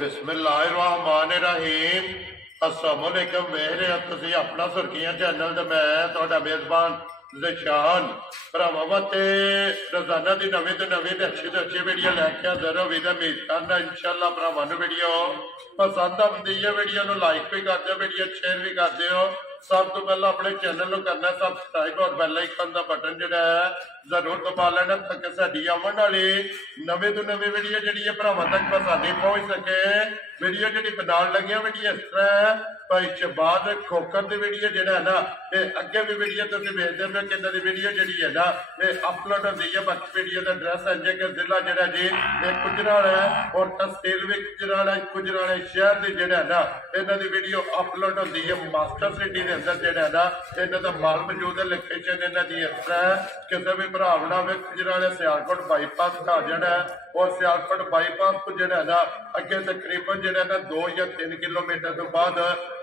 बिस्मिल्लाहिर्रहमानिर्रहीम। अस्सलामुअलैकुम। वेख रहे हो तुसी अपना सुर्खियां चैनल ते मैं तुहाडा मेजबान ज़िशान भरावां ते रोजाना दी नवीं ते अच्छी वीडियो लैके हाज़र होवी ते उम्मीद करना इंशाअल्लाह भरावां नूं वीडियो पसंद आती है। वीडियो नूं लाइक भी कर दिओ, वीडियो शेयर भी कर दिओ। सब तो पहले अपने चैनल को करना सबसक्राइब और बैल आइकन का बटन जो है जरूर दबा लेना ताकि साडी आवन वाली नवीं तो नवीं वीडियो जी है भरावां तक आसानी पहुंच सके। वीडियो जी बनाने लगी वीडियो इस तरह है भाई शहबाज खोकर की वीडियो जो है ना ये अगे भी वीडियो तुम वेखते पे कि की वीडियो जी है ना ये अपलोड होती है। बाकी वीडियो का एड्रैस है कि जिला जोड़ा जी ये गुजराल है और तहसील भी गुजराल है। गुजराल शहर की जोड़ा है ना इन्हों की वीडियो अपलोड होती है। मास्टर सिटी के अंदर जोड़ा है ना इन्हों का माल मौजूद है। लोकेशन इन्हों की इस तरह है किसी भी भरा बना हो गुजराल सियालकोट बाईपास का जोड़ा है और सियालकोट बाईपास को जोड़ा है ना अगे तकरीबन जो है ना 2 या 3 किलोमीटर तो बाद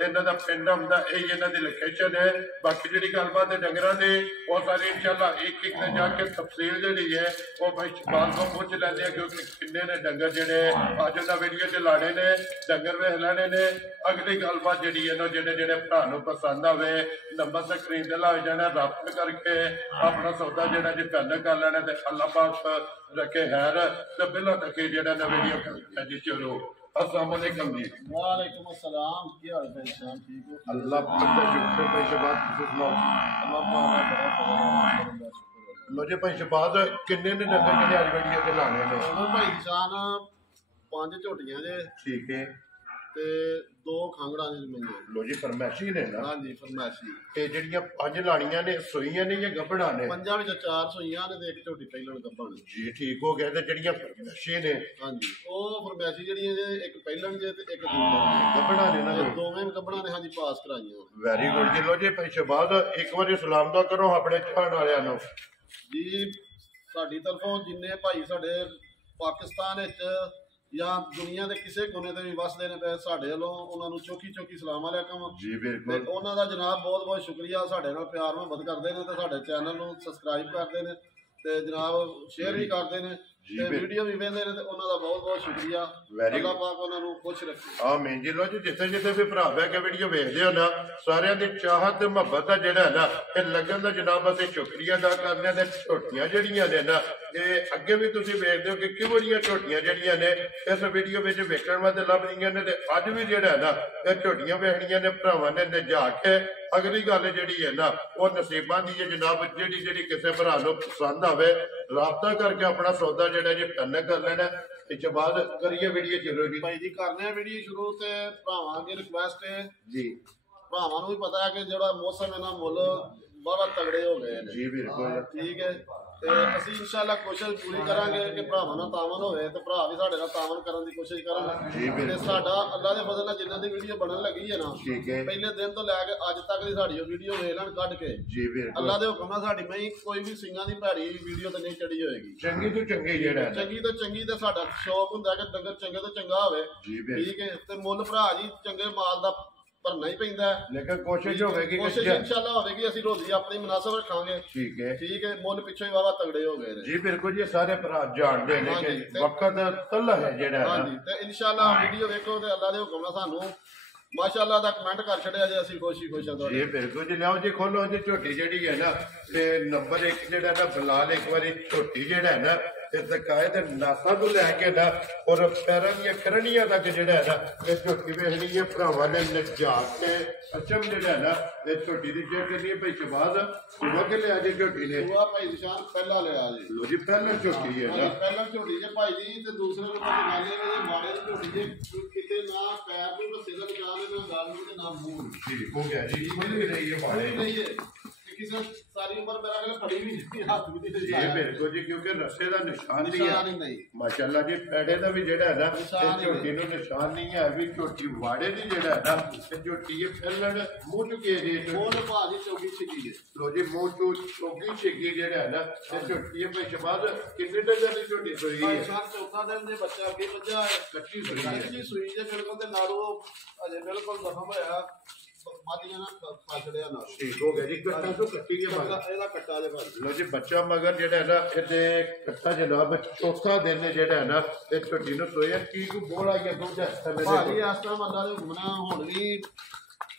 इन्हों का पिंड आंदा यही इन्हों की लोकेशन है। बाकी जी गलबात है डंगर की वो सारी इंशाल्लाह एक एक जाके तफसील जी है वो भाई शहबाज को पूछ लेंगे क्योंकि किन्ने ने डंगर जोड़े अज का वीडियो च लाने ने डंगर वेख लेने ने। अगली गलबात जी है जोड़े जोड़े भरा पसंद आए नंबर स्क्रीन से ला जाना रब्त करके अपना सौदा जो जी डन कर लेना तो अल्लाह पाक रखे हैर तो बिल्ला तक जो वीडियो कर जी चलो। अस्सलाम वालेकुम जी। वालेकुम अस्सलाम। क्या हाल है इंसान? ठीक हो? अल्लाह पाक का शुक्र भाई शहबाज तुसीं सुनाओ। अल्लाह पाक का बड़ा फजल है। लो जी भाई शहबाज किन्ने ने डंगर किन्ने आज वीडियो ते लाने ने? और भाई इंसान 5 झोटियां जे ठीक है ते 2 खांगड़ा ने जमीन। लो जी फरमैशी ने ना हां जी फरमाइशी ते जड़ियां 5 लाणियां ने सोईयां ने या गबड़ा ने? 5 ਵਿੱਚ 4 ਸੂਈਆਂ ਨੇ ਤੇ ਇੱਕ ਝੋਟੀ ਪਹਿਲਣ ਗੱਭਣ। जी ठीक हो गया ते जड़ियां फरमैशी ने हां जी ਉਹ ਫਰਮਾਇਸ਼ੀ ਜਿਹੜੀਆਂ ਜੇ ਇੱਕ ਪਹਿਲਣ ਜੇ ਤੇ ਇੱਕ ਦੂਜਾ गबड़ा ने ना ਦੋਵੇਂ ਗੱਭਣਾਂ ਨੇ ਹਾਂ ਜੀ ਪਾਸ ਕਰਾਈਆਂ। वेरी गुड जी। लो जी भाई शहबाज एक बार सलाम दा करो अपने चाहण वालियां नु ਜੀ ਸਾਡੀ ਤਰਫੋਂ ਜਿੰਨੇ ਭਾਈ ਸਾਡੇ ਪਾਕਿਸਤਾਨ ਵਿੱਚ ਜਾਂ ਦੁਨੀਆ ਦੇ ਕਿਸੇ ਕੋਨੇ ਤੇ ਵੀ ਵਸਦੇ ਨੇ ਪਏ ਸਾਡੇ ਵੱਲੋਂ ਉਹਨਾਂ ਨੂੰ ਚੋਕੀ ਚੋਕੀ ਸਲਾਮ ਅਲੈਕਮ जी ਤੇ बिल्कुल। ਉਹਨਾਂ ਦਾ ਜਨਾਬ ਬਹੁਤ ਬਹੁਤ ਸ਼ੁਕਰੀਆ ਸਾਡੇ ਨਾਲ ਪਿਆਰ ਮੁਹੱਬਤ ਕਰਦੇ ਨੇ ਤੇ ਸਾਡੇ ਚੈਨਲ ਨੂੰ ਸਬਸਕ੍ਰਾਈਬ ਕਰਦੇ ਨੇ ਤੇ ਜਨਾਬ ਸ਼ੇਅਰ ਵੀ ਕਰਦੇ ਨੇ ਜੀ ਤੇ ਬਿਲਕੁਲ। ਵੀਡੀਓ ਵੀ ਵੇਖਦੇ ਨੇ ਤੇ ਉਹਨਾਂ ਦਾ ਬਹੁਤ ਬਹੁਤ ਸ਼ੁਕਰੀਆ। Very ਅੱਲਾਹ ਪਾਕ ਉਹਨਾਂ ਨੂੰ ਖੁਸ਼ ਰੱਖੇ। आमीन जी। लो जी जिथे जिथे भी भरा बह के वीडियो वेखदे हो ना सारियां दी चाहत ते मुहब्बत दा जेड़ा है ना ये लगन दा जनाब असीं शुक्रिया अदा करने ते झोटियां जेड़ियां ने ना ये अगे भी तुसीं वेखदे हो कि किहो जिहियां झोटियां जेड़ियां ने इस वीडियो विच वेखण वास्ते लभदियां ने ते अज भी जेड़ा है ना ये झोटियां वेखणियां ने भरावां ने जा के अगली गल जी है ना वो नसीबां दी है जनाब जी किसी भरा नूं पसंद आवे राबता करके अपना सौदा जेड़ा जी डन कर लेना। इस बाद करिए वीडियो चलो जी। ਭਾਈ ਜੀ ਕਰਨੇ ਆ ਵੀਡੀਓ ਸ਼ੁਰੂ ਤੇ ਭਰਾਵਾਂ ਅੱਗੇ ਰਿਕੁਐਸਟ ਹੈ जी ਭਰਾਵਾਂ ਨੂੰ ਵੀ ਪਤਾ ਹੈ ਕਿ ਜਿਹੜਾ ਮੌਸਮ ਹੈ ਨਾ ਮੁੱਲ ਬੜਾ ਤਗੜੇ ਹੋ ਗਏ ਨੇ। जी बिल्कुल। ਠੀਕ ਹੈ ਤੇ ਅਸੀਂ ਇਨਸ਼ਾਅੱਲਾ ਕੋਸ਼ਿਸ਼ ਪੂਰੀ ਕਰਾਂਗੇ ਕਿ ਭਰਾਵਾਂ ਨਾਲ ਤਾਵਨ ਹੋਵੇ ਤੇ ਭਰਾ ਵੀ ਸਾਡੇ ਨਾਲ ਤਾਵਨ ਕਰਨ ਦੀ ਕੋਸ਼ਿਸ਼ ਜੀ ਕਰਨ ਬਿਲਕੁਲ। ਤੇ ਸਾਡਾ ਅੱਲਾ ਦੇ ਫਜ਼ਲ ਨਾਲ ਜਿੰਨਾਂ ਦੀ ਵੀਡੀਓ ਬਣਨ ਲੱਗੀ ਹੈ ਨਾ ठीक है ਪਹਿਲੇ ਦਿਨ ਤੋਂ ਲੈ ਕੇ ਅੱਜ ਤੱਕ ਦੀ ਸਾਡੀ ਉਹ ਵੀਡੀਓ ਵੇਖ ਲੈਣ ਕੱਢ ਕੇ जी बिल्कुल। ਅੱਲਾ ਦੇ ਹੁਕਮ ਨਾਲ ਸਾਡੀ ਮੈਂ ਕੋਈ ਵੀ ਸਿੰਘਾਂ ਦੀ ਭੈੜੀ ਵੀਡੀਓ ਤੇ ਨਹੀਂ ਚੜੀ ਹੋਏਗੀ। चंगी तो चंगी जेड़ा है ना ਚੰਗੀ ਤੋਂ ਚੰਗੀ ਤੇ ਸਾਡਾ ਸ਼ੌਕ ਹੁੰਦਾ ਕਿ ਡੰਗਰ ਚੰਗੇ ਤੋਂ ਚੰਗਾ ਹੋਵੇ। जी बिल्कुल। ਠੀਕ ਹੈ ਤੇ ਮੁੱਲ ਭਰਾ ਜੀ ਚੰਗੇ ਮਾਲ ਦਾ ਭਰਨਾ ਹੀ ਪੈਂਦਾ ਹੈ। लेकिन कोशिश होगी ਕੋਸ਼ਿਸ਼ कि ਇਨਸ਼ਾਅੱਲਾ ਹੋਵੇਗੀ ਅਸੀਂ ਰੋਜ਼ੀ ਆਪਣੀ ਮੁਨਾਸਬ ਰੱਖਾਂਗੇ। ठीक है ਠੀਕ ਹੈ ਮੁੱਲ ਪਿੱਛੋਂ ਹੀ ਵਾਵਾ ਤਗੜੇ ਹੋ ਗਏ ਨੇ। जी बिल्कुल। ये सारे भरा जानते हैं हाँ कि जी। वक्त तला है जेड़ा है हाँ ना जी ਤੇ ਇਨਸ਼ਾਅੱਲਾ ਵੀਡੀਓ ਵੇਖੋ ਤੇ ਅੱਲਾ ਦੇ ਹੁਕਮ ਨਾਲ ਸਾਨੂੰ ਮਾਸ਼ਾਅੱਲਾ ਦਾ ਕਮੈਂਟ ਕਰ ਛੱਡਿਆ ਜੇ ਅਸੀਂ ਖੁਸ਼ੀ ਖੁਸ਼ ਹਾਂ ਤੁਹਾਡੇ। जी बिल्कुल जी। लियाओ जी खोलो जी झोटी जेड़ी है ना ते नंबर 1 जेड़ा ना बिलाल एक बारी झोटी जेड़ा है ना ते दकाए ते नासा तो लैके ना और पैरां दी करनियां तक जेड़ा है ना ये झोटी वेखनी है भरावां ने नजात ते अचम जेड़ा है ना ये झोटी दी जे करनी है भाई शहबाज सुबह के लिया जी झोटी ने? ਦੁਆ ਭਾਈ ਨਿਸ਼ਾਨ ਪਹਿਲਾ ਲਿਆ ਜੀ। लो जी पहले झोटी है ना ਪਹਿਲਾ ਝੋਟੀ ਜੇ ਭਾਈ ਜੀ ਤੇ ਦੂਸਰੇ ਨੰਬਰ ਤੇ ਗੱਲ ਇਹ ਹੈ ਮਾੜੇ ਦੀ ਝੋਟੀ ਜੇ ਕਿਤੇ ਨਾ ਪੈਰ ਨੂੰ ਰੱਸੇ ਦਾ ਨਿਕਾਲ ਨਾ ਗਾਲ ਨੂੰ ਤੇ ਨਾ ਮੂੰਹ ਨੂੰ। ठीक हो गया जी। खुल भी रही है ਫੜੀ बाड़े ਨਹੀਂ ਹੈ ਕਿ ਕਿਸੇ ਸਾਰੀ ਉਮਰ ਮੇਰਾ ਕਹਿੰਦਾ ਫੜੀ ਵੀ ਨਹੀਂ ਹੱਥ ਵੀ ਨਹੀਂ जी बिल्कुल जी क्योंकि रस्से का निशान नहीं ਨਿਸ਼ਾਨ है ਹੀ ਨਹੀਂ। माशाअल्लाह जी पैड़े का भी जेड़ा है ना निशान ही झोटी नु निशान नहीं है भी झोटी वाड़े दी जेड़ा है ना ते झोटी ये फैलन मुंह चुके जी ਮੋਲ ਭਾਜੀ ਚੌਕੀ ਛਿੱਕੀ ਜੇ लो जी मुंह चू चौकी छिकी जेड़ा है ना ते झोटी ये भाई शहबाज कितने डजन की झोटी सोई है? ਭਾਈ ਚੌਥਾ ਦਿਨ ਦੇ ਬੱਚਾ ਅੱਗੇ ਵੱਜਾ कच्ची सोई है ਕੱਚੀ ਸੂਈ ਜੇ ਬਿਲਕੁਲ ਤੇ ਨਾਰੂ ਅਜੇ ਬਿਲਕੁਲ ਜ਼ਖਮ ਹੋਇਆ ਮਾਦੀਆਂ ਨਾ ਫਸੜਿਆ ਨਾਲ ਠੀਕ ਹੋ ਗਿਆ ਜੀ ਕੱਟਾ ਤੋਂ ਕੱਟੀ ਗਿਆ ਮਗਰ ਇਹਦਾ ਕੱਟਾ ਦੇ ਭਾਜੀ ਲੋ ਜੀ ਬੱਚਾ ਮਗਰ ਜਿਹੜਾ ਹੈ ਨਾ ਇਹਦੇ ਕੱਟਾ ਜਨਾਬ ਚੌਥਾ ਦਿਨ ਨੇ ਜਿਹੜਾ ਹੈ ਨਾ ਇਹ ਝੋਟੀ ਨੂੰ ਸੋਇਆ ਕੀ ਕੋ ਬੋਲਾ ਗਿਆ ਦੁੱਧ ਭਾਜੀ ਇਸ ਤਰ੍ਹਾਂ ਅੱਲਾ ਦੇ ਹੁਕਮ ਨਾਲ ਹੁਣ ਵੀ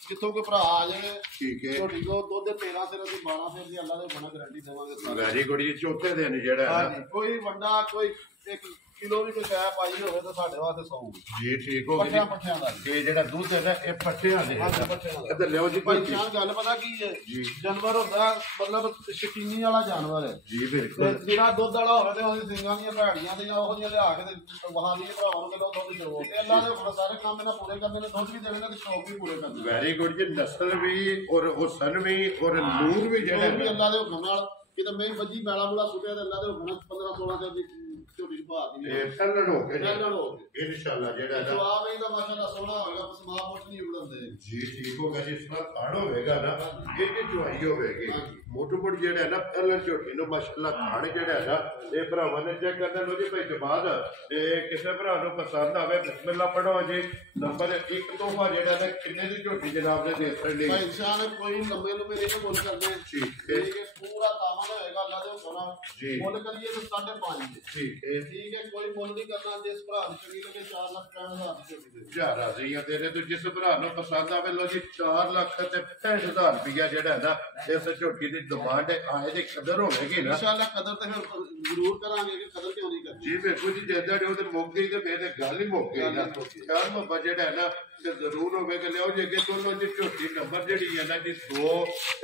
ਕਿੱਥੋਂ ਕੋਈ ਭਰਾ ਆ ਜਾਵੇ ਠੀਕ ਹੈ ਝੋਟੀ ਕੋ ਦੁੱਧ 13 ਸਿਰ ਅਸੀਂ 12 ਸਿਰ ਦੀ ਅੱਲਾ ਦੇ ਹੁਕਮ ਨਾਲ ਗਾਰੰਟੀ ਦੇਵਾਂਗੇ ਵੈਰੀ ਗੁੱਡ ਜੀ ਚੌਥੇ ਦਿਨ ਜਿਹੜਾ ਹੈ ਨਾ ਹਾਂਜੀ ਕੋਈ ਵੱਡਾ ਕੋਈ 1 ਕਿਲੋ ਵੀ ਕੋਈ ਸ਼ਾਇ ਪਾਈ ਹੋਵੇ ਤਾਂ ਸਾਡੇ ਵਾਸਤੇ 100 ਜੀ ਠੀਕ ਹੋ ਗਿਆ ਪੱਠਿਆਂ ਦਾ ਇਹ ਜਿਹੜਾ ਦੁੱਧ ਹੈ ਨਾ ਇਹ ਪੱਠਿਆਂ ਦੇ ਪੱਠਿਆਂ ਦਾ ਇੱਧਰ ਲਿਓ ਜੀ ਭਾਈ ਜਾਨ ਗੱਲ ਪਤਾ ਕੀ ਹੈ ਜੀ ਜਾਨਵਰ ਹੁੰਦਾ ਮਤਲਬ ਸ਼ਕੀਨੀ ਵਾਲਾ ਜਾਨਵਰ ਹੈ ਜੀ ਤੇ ਬਿਲਕੁਲ ਜਿਹੜਾ ਦੁੱਧ ਵਾਲਾ ਹੋਵੇ ਤੇ ਉਹਦੀ ਸਿੰਘਾਂ ਦੀਆਂ ਭੈੜੀਆਂ ਤੇ ਜਾਂ ਉਹੋ ਜਿਹੀਆਂ ਲਿਆ ਕੇ ਤੇ ਵਹਾਂ ਦੀ ਭਰਾਵਾਂ ਨੂੰ ਕਿਲੋ ਦੁੱਧ ਦਿਓ ਤੇ ਅੱਲਾ ਦੇ ਹੁਣ ਸਾਰੇ ਕੰਮ ਇਹਨਾਂ ਪੂਰੇ ਕਰਨੇ ਨੇ ਦੁੱਧ ਵੀ ਦੇਣੇ ਤੇ ਸ਼ੌਕ ਵੀ ਪੂਰੇ ਕਰਨੇ ਵੈਰੀ ਗੁੱਡ ਜੀ ਨਸਲ ਵੀ ਔਰ ਹੁਸਨ ਵੀ ਔਰ ਨੂਰ ਵੀ ਜਿਹੜਾ ਉਹ ਵੀ ਹੈ ਅੱਲਾ ਦੇ ਹੁਕਮ ਨਾਲ ਕਿਤੇ ਮੈਂ ਵੱਜੀ ਮੈਲਾ ਮੁਲਾ ਸੁੱਟਿਆ ਤੇ ਅੱਲਾ ਦੇ ਹੁਕਮ ਨਾਲ 15 16 ਦਿਨ ਦੀ ਝੋਟੀ ਬਾਤ ਦੀ ਇਹ ਸੱਲਣ ਹੋ ਕੇ ਸੱਲਣ ਹੋ ਕੇ ਇਨਸ਼ਾਅੱਲਾ ਜਿਹੜਾ ਹੈ ਨਾ ਜਵਾਬ ਇਹਦਾ ਮਾਸ਼ਾਅੱਲਾ ਸੋਹਣਾ ਹੋਵੇਗਾ ਸਮਾਂ ਮੁੱਠ ਨਹੀਂ ਉੜਾਉਂਦੇ ਜੀ ਠੀਕ ਹੋ ਗਿਆ ਜਿਸ ਤਰ੍ਹਾਂ ਖਾਣ ਹੋਵੇਗਾ ਨਾ ਇਹ ਤੇ ਚੁਆਈ ਹੋਵੇਗੀ ਮੋਟੂ ਮੋਟ ਜਿਹੜਾ ਹੈ ਨਾ ਪਹਿਲਾਂ ਝੋਟੀ ਨੂੰ ਮਾਸ਼ਾਅੱਲਾ ਖਾਣ ਜਿਹੜਾ ਹੈ ਨਾ ਇਹ ਭਰਾਵਾਂ ਨੇ ਚੈੱਕ ਕਰਨਾ ਲੋ ਜੀ ਭਾਈ ਤੋਂ ਬਾਅਦ ਤੇ ਕਿਸੇ ਭਰਾ ਨੂੰ ਪਸੰਦ ਆਵੇ ਬਿਸਮਿਲ੍ਲਾ ਪੜੋ ਜੀ ਨੰਬਰ 1 ਤੋਹਫਾ ਜਿਹੜਾ ਨਾ ਕਿੰਨੇ ਦੀ ਝੋਟੀ ਜਨਾਬ ਨੇ ਦੇ ਸਕਣੀ ਭਾਈ ਇਨਸਾਨ ਕੋਈ ਲੰਮੇ ਲੰਮੇ ਨਹੀਂ ਬੋਲ ਕਰਦੇ ਠੀਕ ਹੈ ਇਹ ਪੂਰਾ ਤਾਮਨ ਹੋਏਗਾ ਅੱਲਾ ਦੇ ਹੁਕਮ ਨਾਲ ਜੀ ਮੁੱਲ ਕਰੀਏ ਤਾਂ 5.5 ਠੀਕ ਹੈ ਠੀਕ ਹੈ ਕੋਈ ਮੁੱਲ ਨਹੀਂ ਕਰਨਾ ਜਿਸ ਭਰਾ ਦੀ ਚੰਗੀ ਲੱਗੇ 4 ਲੱਖ 65,000 ਦੀ ਝੋਟੀ ਦੇ ਜਾ ਰਾਜ਼ੀਆਂ ਤੇਰੇ ਤੋਂ ਜਿਸ ਭਰਾ ਨੂੰ ਪਸੰਦ ਆਵੇ ਲੋ ਜੀ 4 ਲੱਖ ਤੇ 65,000 ਰੁਪਇਆ ਜਿਹੜਾ ਹੈ ਨਾ ਇਸ ਝੋਟੀ ਦੀ ਡਿਮਾਂਡ ਹੈ ਆਏ ਦੀ ਕਦਰ ਹੋਵੇਗੀ ਨਾ ਇਨਸ਼ਾਅੱਲਾ ਕਦਰ ਤੇ ਫਿਰ ਜ਼ਰੂਰ ਕਰਾਂਗੇ ਕਿ ਕਦਰ ਕਿਉਂ ਨਹੀਂ ਕਰਨੀ ਜੀ ਵੇਖੋ ਜੀ ਜਿੱਦਾਂ ਦੇ ਉਹਦੇ ਮੁੱਕ ਗਈ ਤੇ ਫਿਰ ਗੱਲ ਹੀ ਮੁੱਕ ਗਈ ਨਾ ਚਾਰ ਮੁਹੱਬਤ ਜਿਹੜਾ ਹੈ ਨਾ ਤੇ ਜ਼ਰੂਰ ਹੋਵੇ ਕਿ ਲਿਓ ਜੇ ਕਿ ਦੋਨੋਂ ਦੀ ਝੋਟੀ ਨੰਬਰ ਜਿਹੜੀ ਹੈ ਨਾ ਜੀ 2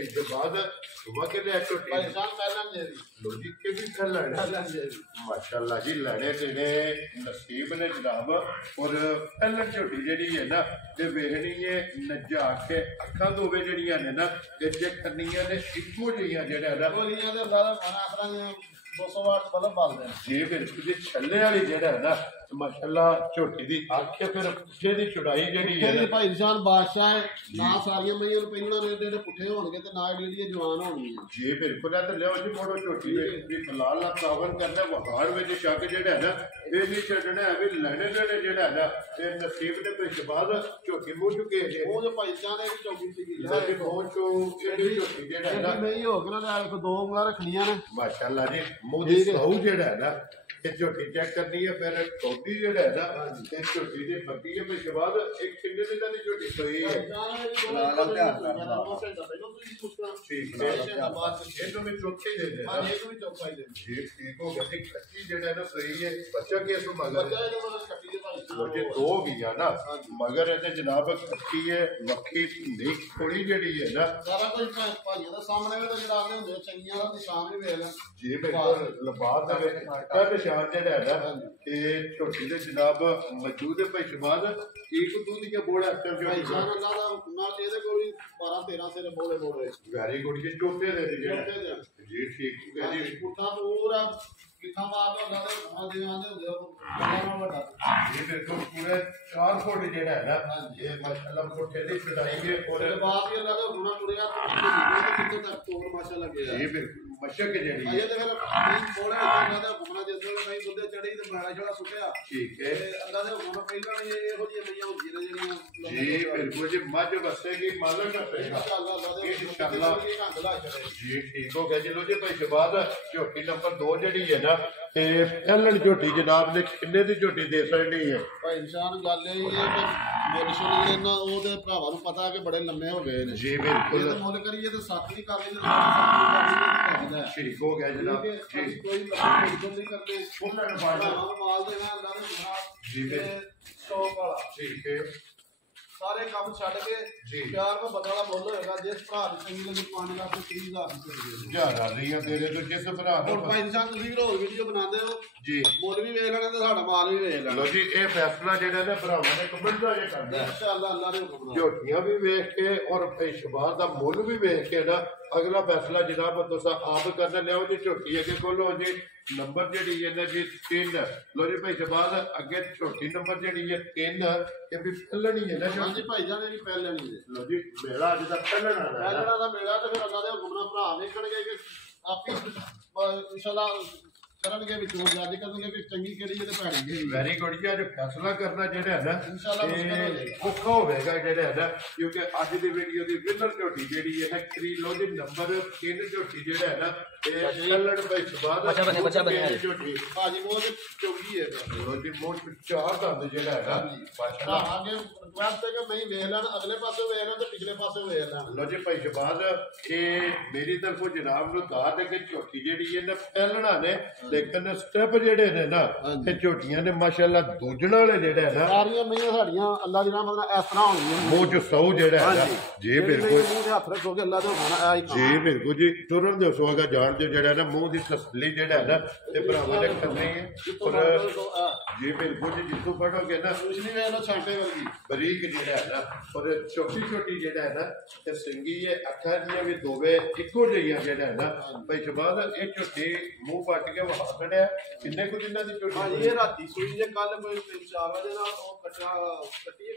ਇਸ ਤੋਂ ਬਾਅਦ ਸੁਬਹ ਕੇ ਲੈ ਝੋਟੀ ਭਾਈ ਸਾਹਿਬ ਪਹਿਲਾਂ ਜੇ ਲੋ ਜੀ ਕਿ ਵੀ ਕਰ ਲੈਣਾ ਪਹਿਲਾਂ ਜੇ ਮਾਸ਼ਾਅੱਲਾ ਜੀ ਲੈਣੇ ਦੇਣੇ ਨਸੀਬ ਨੇ ਜਨਾਬ ਔਰ ਪਹਿਲਾਂ ਝੋਟੀ ਜਿਹੜੀ ਹੈ ਨਾ ਤੇ ਵੇਖਣੀ ਹੈ ਨਜਾ ਕੇ ਅੱਖਾਂ ਦੋਵੇਂ ਜਿਹੜੀਆਂ ਨੇ ਨਾ ਤੇ ਚੈੱਕ ਕਰਨੀਆਂ ਨੇ ਇੱਕੋ ਜਿਹੀਆਂ ਜਿਹੜਾ ਨਾ ਗੋਲੀਆਂ ਦੇ ਅੰਦਰ ਮਾਨਾ ਆਖਰਾਂ 200 ਵਾਟ ਬਲਬ ਬਲਦੇ ਨੇ ਜੀ ਬਿਲਕੁਲ ਜੀ ਛੱਲੇ ਵਾਲੀ ਜਿਹੜਾ ਹੈ ਨਾ ਮਾਸ਼ਾਅੱਲਾ ਝੋਟੀ ਦੀ ਅੱਖ ਫਿਰ ਪੁੱਠੇ ਦੀ ਚੜਾਈ ਜਿਹੜੀ ਹੈ ਇਹਦੇ ਨਾ ਭਾਈ ਨਿਸ਼ਾਨ ਬਾਦਸ਼ਾਹ ਹੈ ਨਾ ਸਾਰੀਆਂ ਮਈਆਂ ਨੂੰ ਪਹਿਲਾਂ ਨੇ ਜਿਹੜੇ ਪੁੱਠੇ ਹੋਣਗੇ ਤੇ ਨਾ ਜਿਹੜੀਆਂ ਜਵਾਨ ਹੋਣਗੀਆਂ ਜੀ ਬਿਲਕੁਲ ਹੈ ਤੇ ਲਿਓ ਜੀ ਮੋੜੋ ਝੋਟੀ ਦੇ ਵੀ ਫਲਾਲ ਨਾਲ ਤਾਵਨ ਕਰਨਾ ਵਹਾਰ ਵਿੱਚ ਸ਼ੱਕ ਜਿਹੜਾ ਹੈ ਨਾ ਇਹ ਨਹੀਂ ਛੱਡਣਾ ਹੈ ਵੀ ਲੈਣੇ ਦੇਣੇ ਜਿਹੜਾ ਹੈ ਨਾ ਤੇ ਨਸੀਬ ਦੇ ਵਿੱਚ ਬਾਅਦ ਝੋਟੀ ਮੂੰਹ ਚੁੱਕੇ ਜੇ ਉਹ ਜੋ ਭਾਈ ਸਾਹਿਬ ਨੇ ਵੀ ਚੌਕੀ ਸੀਗੀ ਸਾਡੀ ਪਹੁੰਚ ਤੋਂ ਇਹ ਝੋਟੀ ਜਿਹੜਾ ਹੈ ਨਾ ਨਹੀਂ ਹੋ ਗਿਆ ਨਾ ਵੇਖੋ 2 ਉਂਗਲਾਂ ਰੱਖਣੀਆਂ ਨੇ ਮਾਸ਼ਾਅੱਲਾ ਜੀ ਮੂੰਹ ਦੀ ਸਹੂ ਜਿਹੜਾ ਹੈ ਨਾ ਇਹ ਝੋਟੀ ਚੈੱਕ ਕਰਨੀ ਹੈ ਫਿਰ ਟੋਟੀ ਜਿਹੜਾ ਹੈ ਨਾ ਤੇ ਝੋਟੀ ਦੀ ਬੱਕੀ ਹੈ ਫਿਰ ਬਾਅਦ ਇੱਕ ਕਿੰਨੇ ਦਿਨਾਂ ਦੀ ਝੋਟੀ ਸੋਈ ਹੈ ਠੀਕ ਹੈ ਇਹਨੂੰ ਵੀ ਚੌਥੇ ਦੇ ਦੇ ਹਾਂ ਇਹ ਵੀ ਚੌਥਾ ਹੀ ਦੇ ਜੀ ਠੀਕ ਹੋ ਗਿਆ ਜੀ ਕੱਚੀ ਜਿਹੜਾ ਹੈ ਨਾ ਸਹੀ ਹੈ ਬੱਚਾ ਕਿ ਇਸ ਨੂੰ ਮਗਰ ਬੱਚਾ ਇਹਦੇ ਮਤਲਬ ਕੱਟੀ ਦੇ ਭਾਈ ਸਾਹਿਬ ਜੇ ਦੋ ਵੀ ਆ ਨਾ ਮਗਰ ਇਹਦੇ ਜਨਾਬ ਕੱਚੀ ਹੈ ਮੱਖੀ ਨਹੀਂ ਥੋੜੀ ਜਿਹੜੀ ਹੈ ਨਾ ਸਾਰਾ ਕੁਝ ਭਾਈਆਂ ਦਾ ਸਾਹਮਣੇ ਵੀ ਤਾਂ ਜਿਹੜਾ ਆਉਂਦੇ ਹੁੰਦੇ ਚੰਗੀਆਂ ਦਾ ਨਿਸ਼ਾਨ ਵੀ ਵੇਖ ਲੈ ਜੀ ਬਿਲਕੁਲ ਲਬਾਦ ਦੇ ਵਿੱਚ ਤਾਂ ਨਿਸ਼ਾਨ ਜਿਹੜਾ ਹੈ ਨਾ ਤੇ ਝੋਟੀ ਦੇ ਜਨਾਬ ਮੌਜੂਦ ਹੈ ਭਾਈ ਸ਼ਮਾਦ ਇੱਕ ਦੂਧ ਦੀਆਂ ਬੋੜਾ ਭਾਈ ਸਾਹਿਬ ਉਹਨਾਂ ਦਾ ਨਾਲ ਇਹਦੇ ਕੋਲ ਵੀ 12 13 ਸਿਰ ਬੋਲੇ ਬੋਲੇ ਵੈਰੀ ਗੁੱਡ ਜੀ ਚੌਥੇ ਦੇ ਜਿਹੜੇ ਜੀ ਠੀਕ ਹੈ ਜੀ ਪੁੱਠਾ ਪੂਰਾ ਕਿੱਥਾ ਮਾਰ ਦੋ ਉਹਨਾਂ ਦੇ ਆਂਦੇ ਹੁੰਦੇ ਉਹਨਾਂ ਵੱਡਾ ਇਹ ਬਿਲਕੁਲ ਪੂਰੇ 4 ਫੁੱਟ ਜਿਹੜਾ ਹੈ ਨਾ ਇਹ ਮਾਸ਼ਾਅੱਲਾ ਫੁੱਟੇ ਦੀ ਚੜਾਈ ਹੈ ਉਹਦੇ ਔਰ ਬਾਅਦ ਵੀ ਉਹਨਾਂ ਦਾ ਗੁਣਾ ਮੁੜਿਆ ਕਿੱਥੇ ਤੱਕ ਤੋੜ ਮਾਸ਼ਾਅੱਲਾ ਗਿਆ ਇਹ ਬਿਲਕੁਲ ਮਸ਼ਕ ਜਿਹੜੀ ਅਜੇ ਹੈ ਤੇ ਫਿਰ ਨਹੀਂ ਥੋੜਾ ਉਹਨਾਂ ਦਾ ਗੁਣਾ ਜਿਸ ਵੇਲੇ ਨਹੀਂ ਦੁੱਧੇ ਚੜੀ ਤੇ ਮਾੜਾ ਛੋੜਾ ਸੁੱਟਿਆ ਠੀਕ ਹੈ ਤੇ ਅੱਲਾ ਦੇ ਗੁਣਾ ਪਹਿਲਾਂ ਨਹੀਂ ਇਹੋ ਜਿਹੀਆਂ ਮਈਆਂ ਹੁੰਦੀਆਂ ਨੇ ਜਿਹੜੀਆਂ ਜੀ ਬਿਲਕੁਲ ਜੀ ਮੱਝ ਵਸੇਗੀ ਮਾਲਕ ਵਸੇਗਾ ਇਨਸ਼ਾਅੱਲਾ ਅੱਲਾ ਦੇ ਇਨਸ਼ਾਅੱਲਾ ਇਹ ਢੰਗ ਲਾ ਚੜੇ ਜੀ ਠੀਕ ਹੋ ਗਿਆ ਜੀ ਲੋ ਜੀ ਭਾਈ ਸ਼ਬਾਦ ਝੋਟੀ ਨੰਬਰ 2 ਜਿਹੜੀ ਹੈ ਨਾ ਤੇ ਪਹਿਲਣ ਝੋਟੀ ਜਨਾਬ ਨੇ ਕਿੰਨੇ ਦੀ ਝੋਟੀ ਦੇ ਸਕਣੀ ਹੈ ਭਾਈ ਇਨਸਾਨ ਗੱਲ ਇਹ ਹੈ ਕਿ ਮੁੱਲ ਸ਼ੁਰੂ ਦੇ ਨਾ ਉਹਦੇ ਭਰਾਵਾਂ ਨੂੰ ਪਤਾ ਕਿ ਬੜੇ ਲੰਮੇ ਹੋ ਗਏ ਨੇ ਜੀ ਜੇ ਬਿਲਕੁਲ ਮੁੱਲ ਕਰੀਏ ਤੇ 7 ਨਹੀਂ ਕਰਦੇ ਤੇ 7 ਨਹੀਂ ਠੀਕ ਹੋ ਗਿਆ ਜਨਾਬ ਕਰਦੇ ਜੀ ਕੋਈ ਮੁੱਲ ਨਹੀਂ ਕਰਦੇ ਉਹਨਾਂ ਨੂੰ ਭਰਾਵਾਂ ਨੂੰ ਮਾਲ ਦੇਣਾ ਅੱਲਾ ਦੇ ਜਨਾਬ ਜੀ ਤੇ ਸ਼ੌਕ ਵਾਲਾ ਠੀਕ ਹੈ ਸਾਰੇ ਕੰਮ ਛੱਡ ਕੇ ਜੀ। ਪਿਆਰ ਨਾਲ ਬੰਦਾ ਵਾਲਾ ਮੁੱਲ ਹੋਏਗਾ ਜਿਸ ਭਰਾ ਨੂੰ ਚੰਗੀ ਲੱਗੀ 5 ਲੱਖ 30,000 ਰੁਪਏ ਜਾ ਰਾਜ਼ੀਆਂ ਤੇਰੇ ਤੋਂ ਜਿਸ ਭਰਾ ਹੁਣ ਨੂੰ ਭਾਈ ਇਨਸਾਨ ਤੁਸੀਂ ਰੋਜ਼ ਵੀਡੀਓ ਬਣਾਉਂਦੇ ਹੋ ਜੀ ਮੁੱਲ ਵੀ ਵੇਖ ਲੈਣਾ ਤੇ ਸਾਡਾ ਮਾਲ ਵੀ ਵੇਖ ਲੈਣਾ ਲੋ ਜੀ ਇਹ ਫੈਸਲਾ ਜਿਹੜਾ ਨਾ ਭਰਾਵਾਂ ਨੇ ਕਬੱਡਾ ਜੇ ਕਰਦਾ ਹੈ। ਇਨਸ਼ਾਅੱਲਾ ਅੱਲਾ ਦੇ ਹੁਕਮ ਨਾਲ ਝੋਟੀਆਂ ਵੀ ਵੇਖ ਕੇ ਔਰ ਪੈਸ਼ਬਾਰ ਦਾ ਮੁੱਲ ਵੀ ਵੇਖ ਕੇ ਨਾ ਅਗਲਾ ਫੈਸਲਾ ਜਨਾਬ ਤੁਸੀਂ ਆਪ ਕਰਨਾ ਲਿਆਓ ਜੀ ਝੋਟੀ ਅੱਗੇ ਕੋਲੋ ਜੀ ਨੰਬਰ ਜਿਹੜੀ ਹੈ ਨਾ ਜੀ 3 ਲੋ ਜੀ ਭਾਈ ਸ਼ਬਾਦ ਅੱਗੇ ਝੋਟੀ ਨੰਬਰ ਜਿਹੜੀ ਹੈ 3 ਇਹ ਵੀ ਪਹਿਲਣੀ ਹੈ ਨਾ ਹਾਂਜੀ ਭਾਈ ਜਾਨ ਇਹ ਪਹਿਲੇ ਨਹੀਂ ਦੇ ਲੋ ਜੀ ਮੇਲਾ ਅੱਜ ਦਾ ਪਹਿਲਣਾ ਹੈ ਪਹਿਲਣਾ ਦਾ ਮੇਲਾ ਤੇ ਫਿਰ ਅੱਲਾ ਦੇ ਹੁਕਮ ਨਾਲ ਭਰਾ ਵੇਖਣਗੇ ਕਿ ਆਪੀ ਇਨਸ਼ਾਅੱਲਾ ਕਰਨਗੇ ਵਿੱਚੋਂ ਜੱਜ ਕਰਨਗੇ ਕਿ ਚੰਗੀ ਕਿਹੜੀ ਹੈ ਤੇ ਭੈੜੀ ਕਿਹੜੀ ਹੈ। ਵੈਰੀ ਗੁੱਡ ਜੀ। ਅੱਜ ਫੈਸਲਾ ਕਰਨਾ ਜਿਹੜਾ ਹੈ ਨਾ ਇਨਸ਼ਾਅੱਲਾ ਮੁਸ਼ਕਿਲ ਹੋ ਜਾਏਗਾ। ਔਖਾ ਹੋਵੇਗਾ ਜਿਹੜਾ ਹੈ ਨਾ, ਕਿਉਂਕਿ ਅੱਜ ਦੀ ਵੀਡੀਓ ਦੀ ਵਿਨਰ ਝੋਟੀ ਜਿਹੜੀ ਹੈ ਨਾ ਕਿਲੋ ਦੇ ਨੰਬਰ 3 ਝੋਟੀ ਜਿਹੜਾ ਹੈ ਨਾ ਇਹ ਚੱਲਣ ਦੇ ਬਾਅਦ ਬੱਚਾ ਬਣਿਆ ਝੋਟੀ ਭਾਜੀ ਮੋਹ ਤੇ ਚੰਗੀ ਹੈ ਉਹਦੀ ਮੋਟ 4 ਦੰਦ ਜਿਹੜਾ ਹੈ ਨਾ ਮਾਸ਼ਾਅੱਲਾ। ਆਗੇ ਵਾਸਤੇ ਕਿ ਨਹੀਂ ਵੇਖ ਲੈਣ, ਅਗਲੇ ਪਾਸੇ ਵੇਖ ਲੈਣ ਤੇ ਪਿਛਲੇ ਪਾਸੇ ਵੇਖ ਲੈਣ। ਲੋ ਜੀ ਭਾਈ ਸ਼ਬਾਜ਼, ਇਹ ਮੇਰੀ ਤਰਫੋਂ ਜਨਾਬ ਨੂੰ ਦਾਤ ਹੈ ਕਿ ਝੋਟੀ ਜਿਹੜੀ ਹੈ ਨਾ ਪਹਿਲਣਾ ਨੇ, ਲੇਕਿਨ ਸਟੈਪ ਜਿਹੜੇ ਨੇ ਨਾ ਇਹ ਝੋਟੀਆਂ ਨੇ ਮਾਸ਼ਾਅੱਲਾ ਦੂਜਣ ਵਾਲੇ ਜਿਹੜੇ ਹੈ ਨਾ ਸਾਰੀਆਂ ਮਈਆਂ ਸਾਡੀਆਂ ਅੱਲਾ ਦੀ ਰਹਿਮਤ ਨਾਲ ਇਸ ਤਰ੍ਹਾਂ ਹੋਣਗੀਆਂ। ਮੂੰਹ ਚ ਸੌ ਜਿਹੜਾ ਹੈ ਨਾ ਜੀ ਬਿਲਕੁਲ ਮੂੰਹ ਦੇ ਹੱਥ ਰੱਖੋਗੇ ਅੱਲਾ ਦੇ ਹੁਕਮ ਨਾਲ ਇਹ ਜੀ ਬਿਲਕੁਲ ਜੀ। ਤੁਰਨ ਦੇ ਸੋਗਾ ਜਾਣ ਦੇ ਜਿਹੜਾ ਨਾ ਮੂੰਹ ਦੀ ਤਸੱਲੀ ਜਿਹੜਾ ਹੈ ਨਾ ਤੇ ਭਰਾਵਾਂ ਨੇ ਕਰਨੀ ਹੈ। ਔਰ ਜੀ ਬਿਲਕੁਲ ਜੀ, ਜਿੱਥੋਂ ਪੜੋਗੇ ਨਾ ਕੁਛ ਨਹੀਂ ਵੇਖ ਲੋ ਛਾਂਟੇ ਵਰਗੀ ਬਰੀਕ ਜਿਹੜਾ ਹੈ ਨਾ, ਔਰ ਛੋਟੀ ਛੋਟੀ ਜਿਹੜਾ ਹੈ ਨਾ ਤੇ ਸਿੰਗੀ ਹੈ, ਅੱਖਾਂ ਦੀਆਂ ਵੀ ਦੋਵੇਂ ਇੱਕੋ ਜਿਹੀਆਂ ਜਿਹੜਾ ਹੈ ਨਾ ਭਾਈ ਸ਼ਬਾਜ਼। ਇਹ ਝੋਟੀ ਮੂੰਹ ਪੱਟ ਕੇ ਵਹਾ ਖੜਿਆ ਕਿੰਨੇ ਕੁ ਦਿਨਾਂ ਦੀ ਝੋਟੀ? ਇਹ ਰਾਤੀ ਸੂਈ ਜੇ ਕੱਲ ਕੋਈ 3-4 ਵਜੇ ਨਾਲ ਉਹ ਕੱਟੀਏ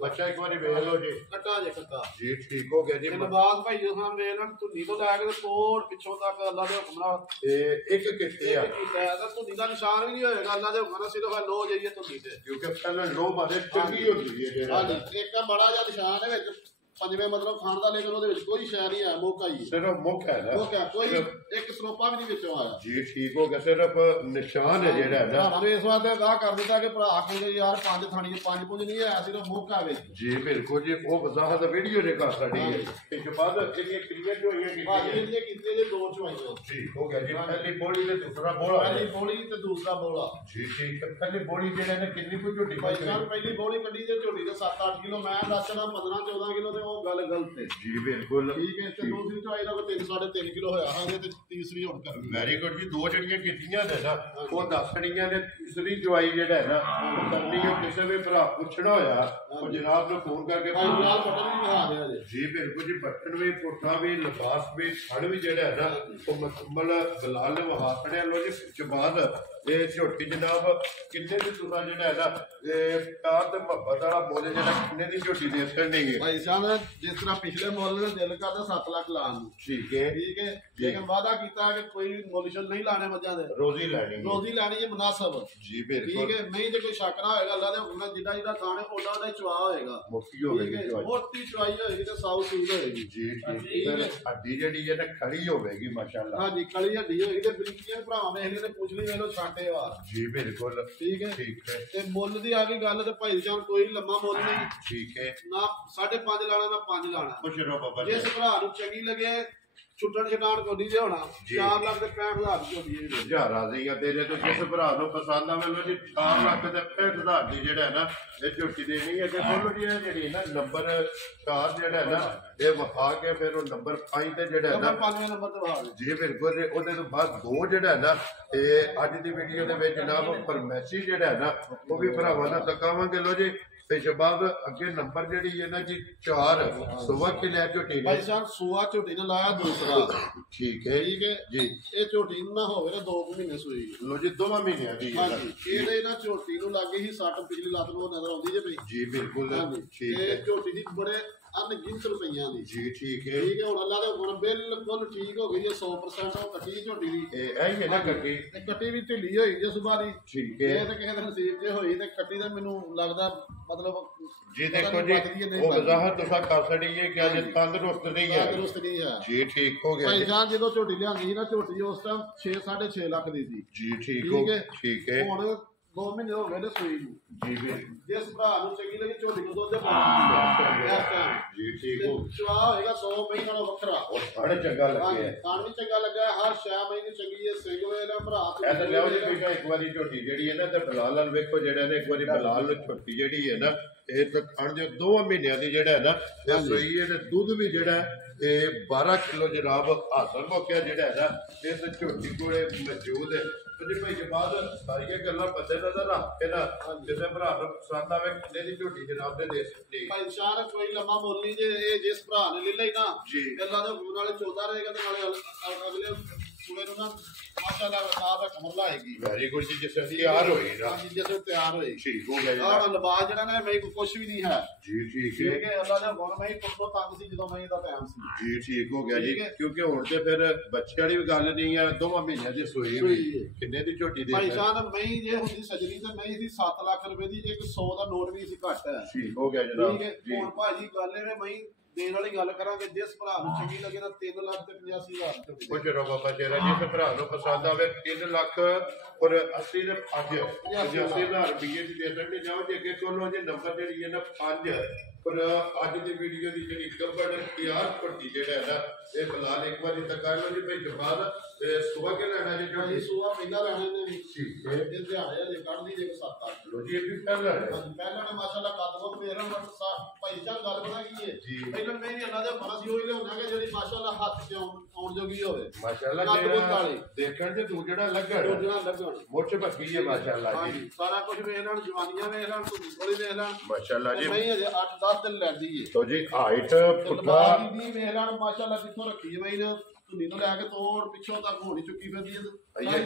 ਬੱਚਾ ਇੱਕ ਵਾਰੀ ਵੇਖ ਲਓ ਜੀ। ਕੱਟਾ ਜੇ ਕੱਟਾ ਜੀ ਠੀਕ ਹੋ ਗਿਆ ਜੀ। ਤੇ ਬਾਅਦ ਭਾਈ ਜਦੋਂ ਵੇਖ ਲੈਣ ਧੁੰਨੀ ਤੋਂ ਲੈ ਕੇ ਤੋੜ ਪਿੱਛੋਂ ਤੱਕ ਅੱਲਾ ਦੇ ਹੁਕਮ ਨਾਲ ਤੇ ਇੱਕ ਕਿੱਥੇ ਆ ਤਾਂ ਧੁੰਨੀ ਦਾ ਨਿਸ਼ਾਨ ਵੀ ਨਹੀਂ ਹੋਏਗਾ ਅੱਲਾ ਦੇ ਹੁਕਮ ਨਾਲ, ਸਿਰਫ ਲੋ ਜਾਈਏ ਧੁੰਨੀ ਤੇ, ਕਿਉਂਕਿ ਪਹਿਲਾਂ ਲੋ ਬਾਰੇ ਚੰਗੀ ਹੁੰਦੀ ਹੈ ਜਿਹੜਾ ਹਾਂਜੀ। ਇੱਕ ਬੜਾ ਜਿਹਾ ਨਿਸ਼ਾਨ ਹੈ ਵਿੱਚ ਪੰਜਵੇਂ ਮਤਲਬ ਖਾਣ ਦਾ, ਲੇਕਿਨ ਉਹਦੇ ਵਿੱਚ ਕੋਈ ਸ਼ੈ ਨਹੀਂ ਹੈ, ਮੌਕਾ ਹੀ ਸਿਰਫ ਮੁੱਖ ਹੈ ਨਾ, ਮੌਕਾ ਕੋਈ ਇੱਕ ਸਰੋਪਾ ਵੀ ਨਹੀਂ ਵਿੱਚੋਂ ਆਇਆ ਜੀ ਠੀਕ ਹੋ ਗਿਆ। ਸਿਰਫ ਨਿਸ਼ਾਨ ਹੈ ਜਿਹੜਾ ਹੈ ਨਾ ਸਾਨੂੰ ਇਸ ਵਾਰ ਤੇ ਅਗਾਹ ਕਰ ਦਿੱਤਾ ਕਿ ਭਰਾ ਕਹਿੰਦੇ ਯਾਰ 5 ਥਾਣੀ 5 ਪੁੰਜ ਨਹੀਂ ਹੈ, ਸਿਰਫ ਮੌਕਾ ਵਿੱਚ। ਜੀ ਬਿਲਕੁਲ ਜੀ, ਉਹ ਵਜ਼ਾਹਤ ਵੀਡੀਓ ਨੇ ਕਰ ਸਾਡੀ ਹੈ। ਇਸ ਤੋਂ ਬਾਅਦ ਇਹਦੀਆਂ ਕਿੰਨੀਆਂ ਝੋਈਆਂ ਭਾਜੀ ਕੀਤੀਆਂ? ਇਹਦੀਆਂ ਕੀਤੀਆਂ ਜੇ 2 ਚਵਾਈਆਂ, ਠੀਕ ਹੋ ਗਿਆ ਜੀ। ਪਹਿਲੀ ਬੋਲੀ ਤੇ ਦੂਸਰਾ ਬੋਲਾ ਪਹਿਲੀ ਬੋਲੀ ਤੇ ਦੂਸਰਾ ਬੋਲਾ। ਜੀ ਠੀਕ ਹੈ। ਪਹਿਲੀ ਬੋਲੀ ਜਿਹੜਾ ਨੇ ਕਿੰਨੀ ਕੁ ਝੋਟੀ ਭਾਈ ਪਾਈ? ਸਾਹਿਬ ਪਹਿਲੀ ਬੋਲੀ ਕੱਢੀ ਤੇ ਝੋਟੀ ਦੇ 7-8 ਕਿਲੋ, ਮੈਂ ਦੱਸਣਾ 15-14 ਕਿਲੋ, ਤੇ ਉਹ ਗੱਲ ਗਲਤ ਹੈ। ਜੀ ਬਿਲਕੁਲ ਠੀਕ ਹੈ। ਤੇ ਦੂਸਰੀ ਚਵਾਈ ਦਾ ਕੋਈ 3-3.5 ਕਿਲੋ ਹੋਇਆ ਹਾਂ, ਤੇ ਤੀਸਰੀ ਹੁਣ ਕਰਨੀ। ਵੈਰੀ ਗੁੱਡ ਜੀ। ਦੋ ਜਿਹੜੀਆਂ ਕੀਤੀਆਂ ਨੇ ਨਾ ਉਹ ਦੱਸਣੀਆਂ ਨੇ। ਤੀਸਰੀ ਜਵਾਈ ਜਿਹੜਾ ਹੈ ਨਾ ਉਹ ਕਰਨੀ ਹੈ। ਕਿਸੇ ਵੀ ਭਰਾ ਪੁੱਛਣਾ ਹੋਇਆ ਉਹ ਜਨਾਬ ਨੂੰ ਫੋਨ ਕਰਕੇ ਭਾਈ ਨਾਲ ਬਟਨ ਵੀ ਬਣਾ ਦਿਆ ਜੇ। ਜੀ ਬਿਲਕੁਲ ਜੀ। ਬਟਨ ਵੀ, ਪੁੱਠਾ ਵੀ, ਲਿਬਾਸ ਵੀ, ਖੜ ਵੀ ਜਿਹੜਾ ਹੈ ਨਾ ਉਹ ਮੁਕੰਮਲ ਗਲਾਲ ਵਹਾ ਖੜਿਆ। ਲੋ ਜੀ ਜਮਾਤ ਇਹ ਝੋਟੀ ਜਨਾਬ ਕਿੰਨੇ ਦੀ ਤੁਸਾਂ ਜਿਹੜਾ ਹੈ ਨਾ ਇਹ ਪਿਆਰ ਤੇ ਮੁਹੱਬਤ ਵਾਲਾ ਬੋਲੇ ਜਿਹੜਾ ਕਿੰਨੇ ਦੀ ਝੋਟੀ ਦੇ ਸਕਣੀ ਹੈ? ਭਾਈ ਸਾਹਿਬ ਜਿਸ ਤਰ੍ਹਾਂ ਪਿਛਲੇ ਮੁੱਲ ਨੇ ਦਿਲ ਕਰਦਾ 7 ਲੱਖ ਲਾਉਣ ਨੂੰ, ਠੀਕ ਹੈ ਠੀਕ ਹੈ, ਲੇਕਿਨ ਵਾਅਦਾ ਕੀਤਾ ਕਿ ਕੋਈ ਮੁੱਲ ਨਹੀਂ ਲਾਣੇ ਮੱਝਾਂ ਦੇ, ਰੋਜ਼ੀ ਲੈਣੀ ਹੈ। ਰੋਜ਼ੀ ਲੈਣੀ ਹੈ ਮੁਨਾਸਬ। ਜੀ ਠੀਕ ਬਿਲਕੁਲ। ਹੈ। ਨਹੀਂ ਤੇ ਕੋਈ ਸ਼ੱਕ ਨਾ ਹੋਏਗਾ, ਅੱਲਾ ਦੇ ਹੁਕਮ ਨਾਲ ਜਿੱਦਾਂ ਜਿੱਦਾਂ ਖਾਣੇ ਉਹਦਾ ਉਹਦਾ ਹੀ ਚਵਾ ਹੋਏਗਾ। ਮੁਫਤੀ ਹੋਵੇਗੀ ਠੀਕ ਹੈ। ਜਵਾਈ। ਮੋਟੀ ਚਵਾਈ ਹੋਏਗੀ ਤੇ ਸਾਊ ਸੂਦ ਹੋਏਗੀ। ਜੀ ਠੀਕ ਹੈ। ਹੱਡੀ ਜਿਹੜੀ ਹੈ ਨਾ ਖੜੀ ਹੋਵੇਗੀ ਮਾਸ਼ਾਅੱਲਾ। ਹਾਂਜੀ, ਕਲੀ ਹੱਡੀ ਹੋਏਗੀ ਤੇ ਬਰੀਕੀਆਂ ਭਰਾਵਾਂ ਵੇਖ ਲੈ ਤੇ ਪੁੱਛ ਲਈ ਵੇਲੋ ਛਾਂਟੇ ਵਾਰ। ਜੀ ਬਿਲਕੁਲ ਠੀਕ ਹੈ। ਠੀਕ ਹੈ। ਤੇ ਮੁੱਲ ਦੀ ਆ ਗਈ ਗੱਲ ਤੇ ਭਾਈ ਜਾਨ ਕੋਈ ਲੰਮਾ ਮੁੱਲ ਨਹੀਂ, ਠੀਕ ਹੈ। ਨਾ 5.5 ਲਾਣਾ ਨਾ 5 ਲਾਣਾ। ਖੁਸ਼ ਰਹੋ ਬਾਬਾ ਜੀ। ਜਿਸ ਭਰਾ ਨੂੰ ਚੰਗੀ ਲੱਗੇ ਛੁੱਟਣ ਛਡਾਣ ਕੋਈ ਨਹੀਂ ਹੋਣਾ। 4 ਲੱਖ ਤੇ 65,000 ਦੀ ਹੋਣੀ ਹੈ। ਹਜ਼ਾਰਾਂ ਦੀਆਂ ਤੇਰੇ ਤੋਂ ਜਿਸ ਭਰਾ ਨੂੰ ਪਸੰਦ ਆਵੇ ਲੋ ਜੀ 4 ਲੱਖ ਤੇ 65,000 ਦੀ ਜਿਹੜਾ ਹੈ ਨਾ ਇਹ ਝੋਟੀ ਦੇਣੀ ਹੈ। ਕਿ ਬੋਲੋ ਜੀ ਇਹ ਜਿਹੜੀ ਨਾ ਨੰਬਰ 4 ਜਿਹੜਾ ਹੈ ਨਾ ਇਹ ਵਿਖਾ ਕੇ ਫਿਰ ਉਹ ਨੰਬਰ 5 ਤੇ ਜਿਹੜਾ ਹੈ ਨਾ 95 ਨੰਬਰ ਤੇ ਬਾਹਰ। ਜੀ ਬਿਲਕੁਲ। ਤੇ ਉਹਦੇ ਤੋਂ ਬਾਅਦ 2 ਜਿਹੜਾ ਹੈ ਨਾ ਇਹ ਅੱਜ ਦੀ ਵੀਡੀਓ ਦੇ ਵਿੱਚ ਜਨਾਬ ਫਰਮੈਸੀ ਜਿਹੜਾ ਹੈ ਨਾ ਉਹ ਵੀ ਭਰਾਵਾਂ ਨਾਲ ਦਿਖਾਵਾਂਗੇ। ਲੋ ਜੀ ਤੇ ਸ਼ਬਾਬ ਅੱਗੇ ਨੰਬਰ ਜਿਹੜੀ ਹੈ ਨਾ ਜੀ 4 ਸੁਬਾ ਕਿ ਲੈ ਝੋਟੀ ਨੇ। ਭਾਈ ਸਾਹਿਬ ਸੂਆ ਝੋਟੀ ਨੇ ਲਾਇਆ ਦੂਸਰਾ। ਠੀਕ ਹੈ ਠੀਕ ਹੈ ਜੀ। ਇਹ ਝੋਟੀ ਨੂੰ ਨਾ ਹੋਵੇ ਨਾ 2 ਮਹੀਨੇ ਸੂਈ। ਲੋ ਜੀ 2 ਮਹੀਨਿਆਂ ਦੀ ਹੈ। ਹਾਂਜੀ। ਇਹਦੇ ਨਾ ਝੋਟੀ ਨੂੰ ਲੱਗੇ ਹੀ 60 ਪਿਛਲੀ ਲੱਤ ਨੂੰ ਨਜ਼ਰ ਆਉਂਦੀ ਜੇ ਪਈ। ਜੀ ਬਿਲਕੁਲ ਹਾਂਜੀ। ਠੀਕ ਹੈ। ਇਹ ਝੋਟੀ ਦੀ ਬੜੇ ਅਣਗਿਣਤ ਰੁਪਈਆਂ ਦੀ। ਜੀ ਠੀਕ ਹੈ। ਠੀਕ ਹੈ। ਹੁਣ ਅੱਲਾ ਦੇ ਹੁਕਮ ਬਿਲਕੁਲ ਠੀਕ ਹੋ ਗਈ ਹੈ 100%। ਉਹ ਕੱਟੀ ਝੋਟੀ ਦੀ ਇਹ ਹੀ ਹੈ ਨਾ ਕੱਟੀ। ਤੇ ਕੱਟੀ ਵੀ ਢਿੱਲੀ ਹੋਈ ਜੇ ਸੁਬਾਹ ਦੀ। ਠੀਕ ਇਹ ਹੈ ਤਾਂ ਕਿਸੇ ਦੇ ਨਸੀਬ 'ਚ ਹੋਈ ਤੇ ਕੱਟੀ ਦਾ ਮੈਨੂੰ ਲੱਗਦਾ ਮਤਲਬ ਜੀ। ਦੇਖੋ ਜੀ ਉਹ ਵਜ਼ਾਹਤ ਤੁਸੀਂ ਕਰ ਛੜੀ ਹੈ ਕਿ ਅੱਜ ਤੰਦਰੁਸਤ ਨਹੀਂ ਹੈ। ਤੰਦਰੁਸਤ ਨਹੀਂ ਹੈ। ਜੀ ਠੀਕ ਹੋ ਗਿਆ ਭਾਈ ਜੀ। ਸਾਹਿਬ ਜਦੋਂ ਝੋਟੀ ਲਿਆਂਦੀ ਸੀ ਨਾ, ਝੋਟੀ ਉਸ ਟਾਈਮ 6.5 ਲੱਖ ਦੀ ਸੀ। ਜੀ ਠੀਕ ਹੋ ਠੀਕ ਹੈ। ਠੀਕ ਹੈ ਹੁਣ 2 ਮਹੀਨੇ ਹੋ ਗਏ ਨੇ ਸੂਈ ਨੂੰ। ਜੀ ਵੀ ਜਿਸ ਭਰਾ ਨੂੰ ਚੰਗੀ ਲੱਗੀ ਝੋਟੀ ਨੂੰ ਦੁੱਧ ਦੇ ਪਾਣੀ ਇਸ ਟਾਈਮ ਜੀ ਠੀਕ ਹੋ। ਚਵਾ ਹੋਏਗਾ 100 ਮਹੀਂ ਨਾਲੋਂ ਵੱਖਰਾ। ਉਹ ਬੜਾ ਚੰਗਾ ਲੱਗਿਆ ਹੈ। ਖਾਣ ਵੀ ਚੰਗਾ ਲੱਗਾ ਹੈ, ਹਰ ਸ਼ੈ ਮਹੀਂ ਨੂੰ ਚੰਗੀ ਹੈ। ਸਿੰਘ ਵੇ ਨਾ ਭਰਾ ਇਹ ਤਾਂ ਲਿਆਓ ਜੀ ਬੇਟਾ ਇੱਕ ਵਾਰੀ ਝੋਟੀ ਜਿਹੜੀ ਹੈ ਨਾ ਤੇ ਬਲਾਲ ਨਾਲ ਵੇਖੋ ਜਿਹੜਾ ਨੇ ਇੱਕ ਵਾਰੀ ਬਲਾਲ ਨੂੰ ਝੋਟੀ ਜਿਹੜੀ ਹੈ ਨਾ ਇਹ ਤਾਂ ਖਾਣ ਦੇ 2 ਮਹੀਨਿਆਂ ਦੀ ਜਿਹੜਾ ਹੈ ਨਾ ਇਹ ਸੋਈ ਹੈ ਤੇ ਦੁੱਧ ਵੀ ਜਿਹੜਾ ਇਹ 12 ਕਿਲੋ ਜਨਾਬ ਹਾਸਲ ਹੋ ਗਿਆ ਜਿਹੜਾ ਹੈ ਨਾ ਇਸ ਝੋਟੀ ਕੋਲੇ ਮੌਜੂਦ ਹੈ। ਤੇ ਭਾਈ ਜੀ ਬਾਅਦ ਸਾਰੀਆਂ ਗੱਲਾਂ ਬੰਦੇ ਨਜ਼ਰ ਰੱਖ ਕੇ ਨਾ ਕਿਸੇ ਭਰਾ ਨੂੰ ਪਸੰਦ ਆਵੇ ਕਿੰਨੇ ਦੀ ਝੋਟੀ ਜਨਾਬ ਦੇ ਦੇ ਸਕਦੀ। ਭਾਈ ਸ਼ਾਹ ਕੋਈ ਲੰਮਾ ਮੁੱਲ ਨਹੀਂ ਜੇ ਇਹ ਜਿਸ ਭਰਾ ਨੇ ਲੈ ਲਈ ਨਾ ਜੀ ਗੱਲਾਂ ਦੇ ਹੁਕਮ ਨਾਲੇ ਚੋਦਾ ਰਹੇਗਾ ਤੇ ਨਾਲੇ ਅਗਲੇ ਸੂਏ ਨੂੰ ਨਾ ਮਾਸ਼ਾਅੱਲਾ ਵਰਤਾਬ ਕਮਰ ਲਾਏਗੀ। ਵੈਰੀ ਗੁੱਡ ਜੀ, ਜਿਸ ਤਿਆਰ ਹੋਈ ਨਾ ਹਾਂਜੀ ਜਿਵੇਂ ਤਿਆਰ ਹੋਈ ਠੀਕ ਹੋ ਗਿਆ ਜੀ। ਆਹ ਲਿਬਾਸ ਜਿਹੜਾ ਨਾ ਮੈਂ ਕੁਝ ਵੀ ਨਹੀਂ ਹੈ ਜੀ ਠੀਕ ਹੈ ਠੀਕ ਹੈ। ਅੱਲਾ ਦਾ ਗੁਣ ਮੈਂ ਤੋਂ ਤੰਗ ਸੀ ਜਦੋਂ ਮੈਂ ਦਾ ਟਾਈਮ ਸੀ ਜੀ ਠੀਕ ਹੋ ਗਿਆ ਜੀ। ਕਿਉਂਕਿ ਹੁਣ ਤੇ ਫਿਰ ਬੱਚਿਆਂ ਦੀ ਵੀ ਗੱਲ ਨਹੀਂ ਆ, 2 ਮਹੀਨਿਆਂ ਦੀ ਸੂਈ ਹੋਈ। ਕਿੰਨੇ ਦੀ ਝੋਟੀ ਦੇ ਭਾਈ ਸਾਹਿਬ ਮੈਂ ਜੇ ਹੁੰਦੀ ਸਜਣੀ ਤੇ ਮੈਂ ਸੀ 7 ਲੱਖ ਰੁਪਏ ਦੀ, ਇੱਕ 100 ਦਾ ਨੋਟ ਵੀ ਸੀ ਘੱਟ ਹੈ। ਠੀਕ ਹੋ ਗਿਆ ਜਨਾਬ ਠੀਕ ਹੈ। ਹੁਣ ਭਾਜੀ ਗੱਲ ਇਹ ਮੈਂ ਦੇਣ ਵਾਲੀ ਗੱਲ ਕਰਾਂਗੇ, ਜਿਸ ਭਰਾ ਨੂੰ ਚੰਗੀ ਲੱਗੇ ਤਾਂ 3,85,000 ਉਹ ਚਲੋ ਬਾਬਾ ਤੇਰਾ ਜਿਸ ਭਰਾ ਨੂੰ ਪਸੰਦ ਆਵੇ 3 ਲੱਖ ਔਰ 80 ਦੇ 85,000 ਰੁਪਏ ਦੀ ਦੇ ਸਕਦੇ ਜਾਓ। ਜੇ ਅੱਗੇ ਕੋਲੋਂ ਜੇ ਨੰਬਰ ਜਿਹੜੀ ਹੈ ਨਾ 5 ਪਰ ਅੱਜ ਦੀ ਵੀਡੀਓ ਦੀ ਜਿਹੜੀ ਗੱਬੜ ਤਿਆਰ ਪੱਟੀ ਜਿਹੜਾ ਹੈ ਨਾ ਇਹ ਫਿਲਹਾਲ ਇੱਕ ਵਾਰੀ ਤੱਕ ਕਰ ਲਓ ਜੀ ਭਾਈ ਜਵਾਬ ਤੇ ਸੁਬਾ ਕੇ ਲੈਣਾ ਜੀ ਭਾਜੀ ਸੂਆ ਪਹਿਲਾਂ ਲੈਣੇ ਨੇ ਠੀਕ ਹੈ। ਇਹ ਦਿਹਾੜੇ ਜੇ ਕੱਢ ਲਈ ਜੇ 7-8 ਲੋ ਜੀ ਇਹ ਵੀ ਪਹਿਲਾਂ ਹੈ ਪਹਿਲਾਂ ਨੇ ਮਾਸ਼ਾਅੱਲਾ ਕੱਦ ਬਹੁਤ ਮੇਰਾ ਭਾਈ ਸਾਹਿਬ ਗੱਲ ਪਤਾ ਕੀ ਹੈ ਜੀ। ਪਹਿਲਾਂ ਮੈਂ ਵੀ ਅੱਲਾ ਦੇ ਬਣਾ ਸੀ ਉਹੀ ਲਿਆਉਣਾ ਕਿ ਜਿਹੜੀ ਮਾਸ਼ਾਅੱਲਾ ਹੱਥ 'ਚ ਆਉਣ ਜੋਗੀ ਹੋਵੇ। ਮਾਸ਼ਾਅੱਲਾ ਕੱਦ ਬਹੁਤ ਕਾਲੀ ਦੇਖਣ ਤੇ ਤੂੰ ਜਿਹੜਾ ਲੱਗਣ ਦੂਜਾ ਲੱਗਣ ਮੁੱਛ ਭੱਕੀ ਹੈ ਮਾਸ਼ਾਅੱਲਾ ਜੀ। ਹਾਂਜੀ ਸਾਰਾ ਕੁਝ ਵੇਖ ਲੈਣ, ਜਵਾਨੀਆਂ ਵੇਖ ਲੈਣ, ਥੋੜੀ ਵੇਖ ਲੈਣ ਮਾਸ਼ਾਅੱਲਾ ਜੀ। ਮੈਂ ਅਜੇ 8-10 ਦਿਨ ਲੈਂਦੀ ਏ ਤੋ ਜੀ ਹਾਈਟ ਪੁੱਠਾ ਦੀ ਵੇਖ ਲੈਣ ਮਾਸ਼ਾਅੱਲਾ ਕਿੱਥੋਂ ਰੱਖੀ ਮੈਂ ਧੁਨੀ ਨੂੰ ਲੈ ਕੇ ਤੋੜ ਪਿੱਛੋਂ ਤੱਕ ਹੋਣੀ ਚੁੱਕੀ ਫਿਰਦੀ ਹੈ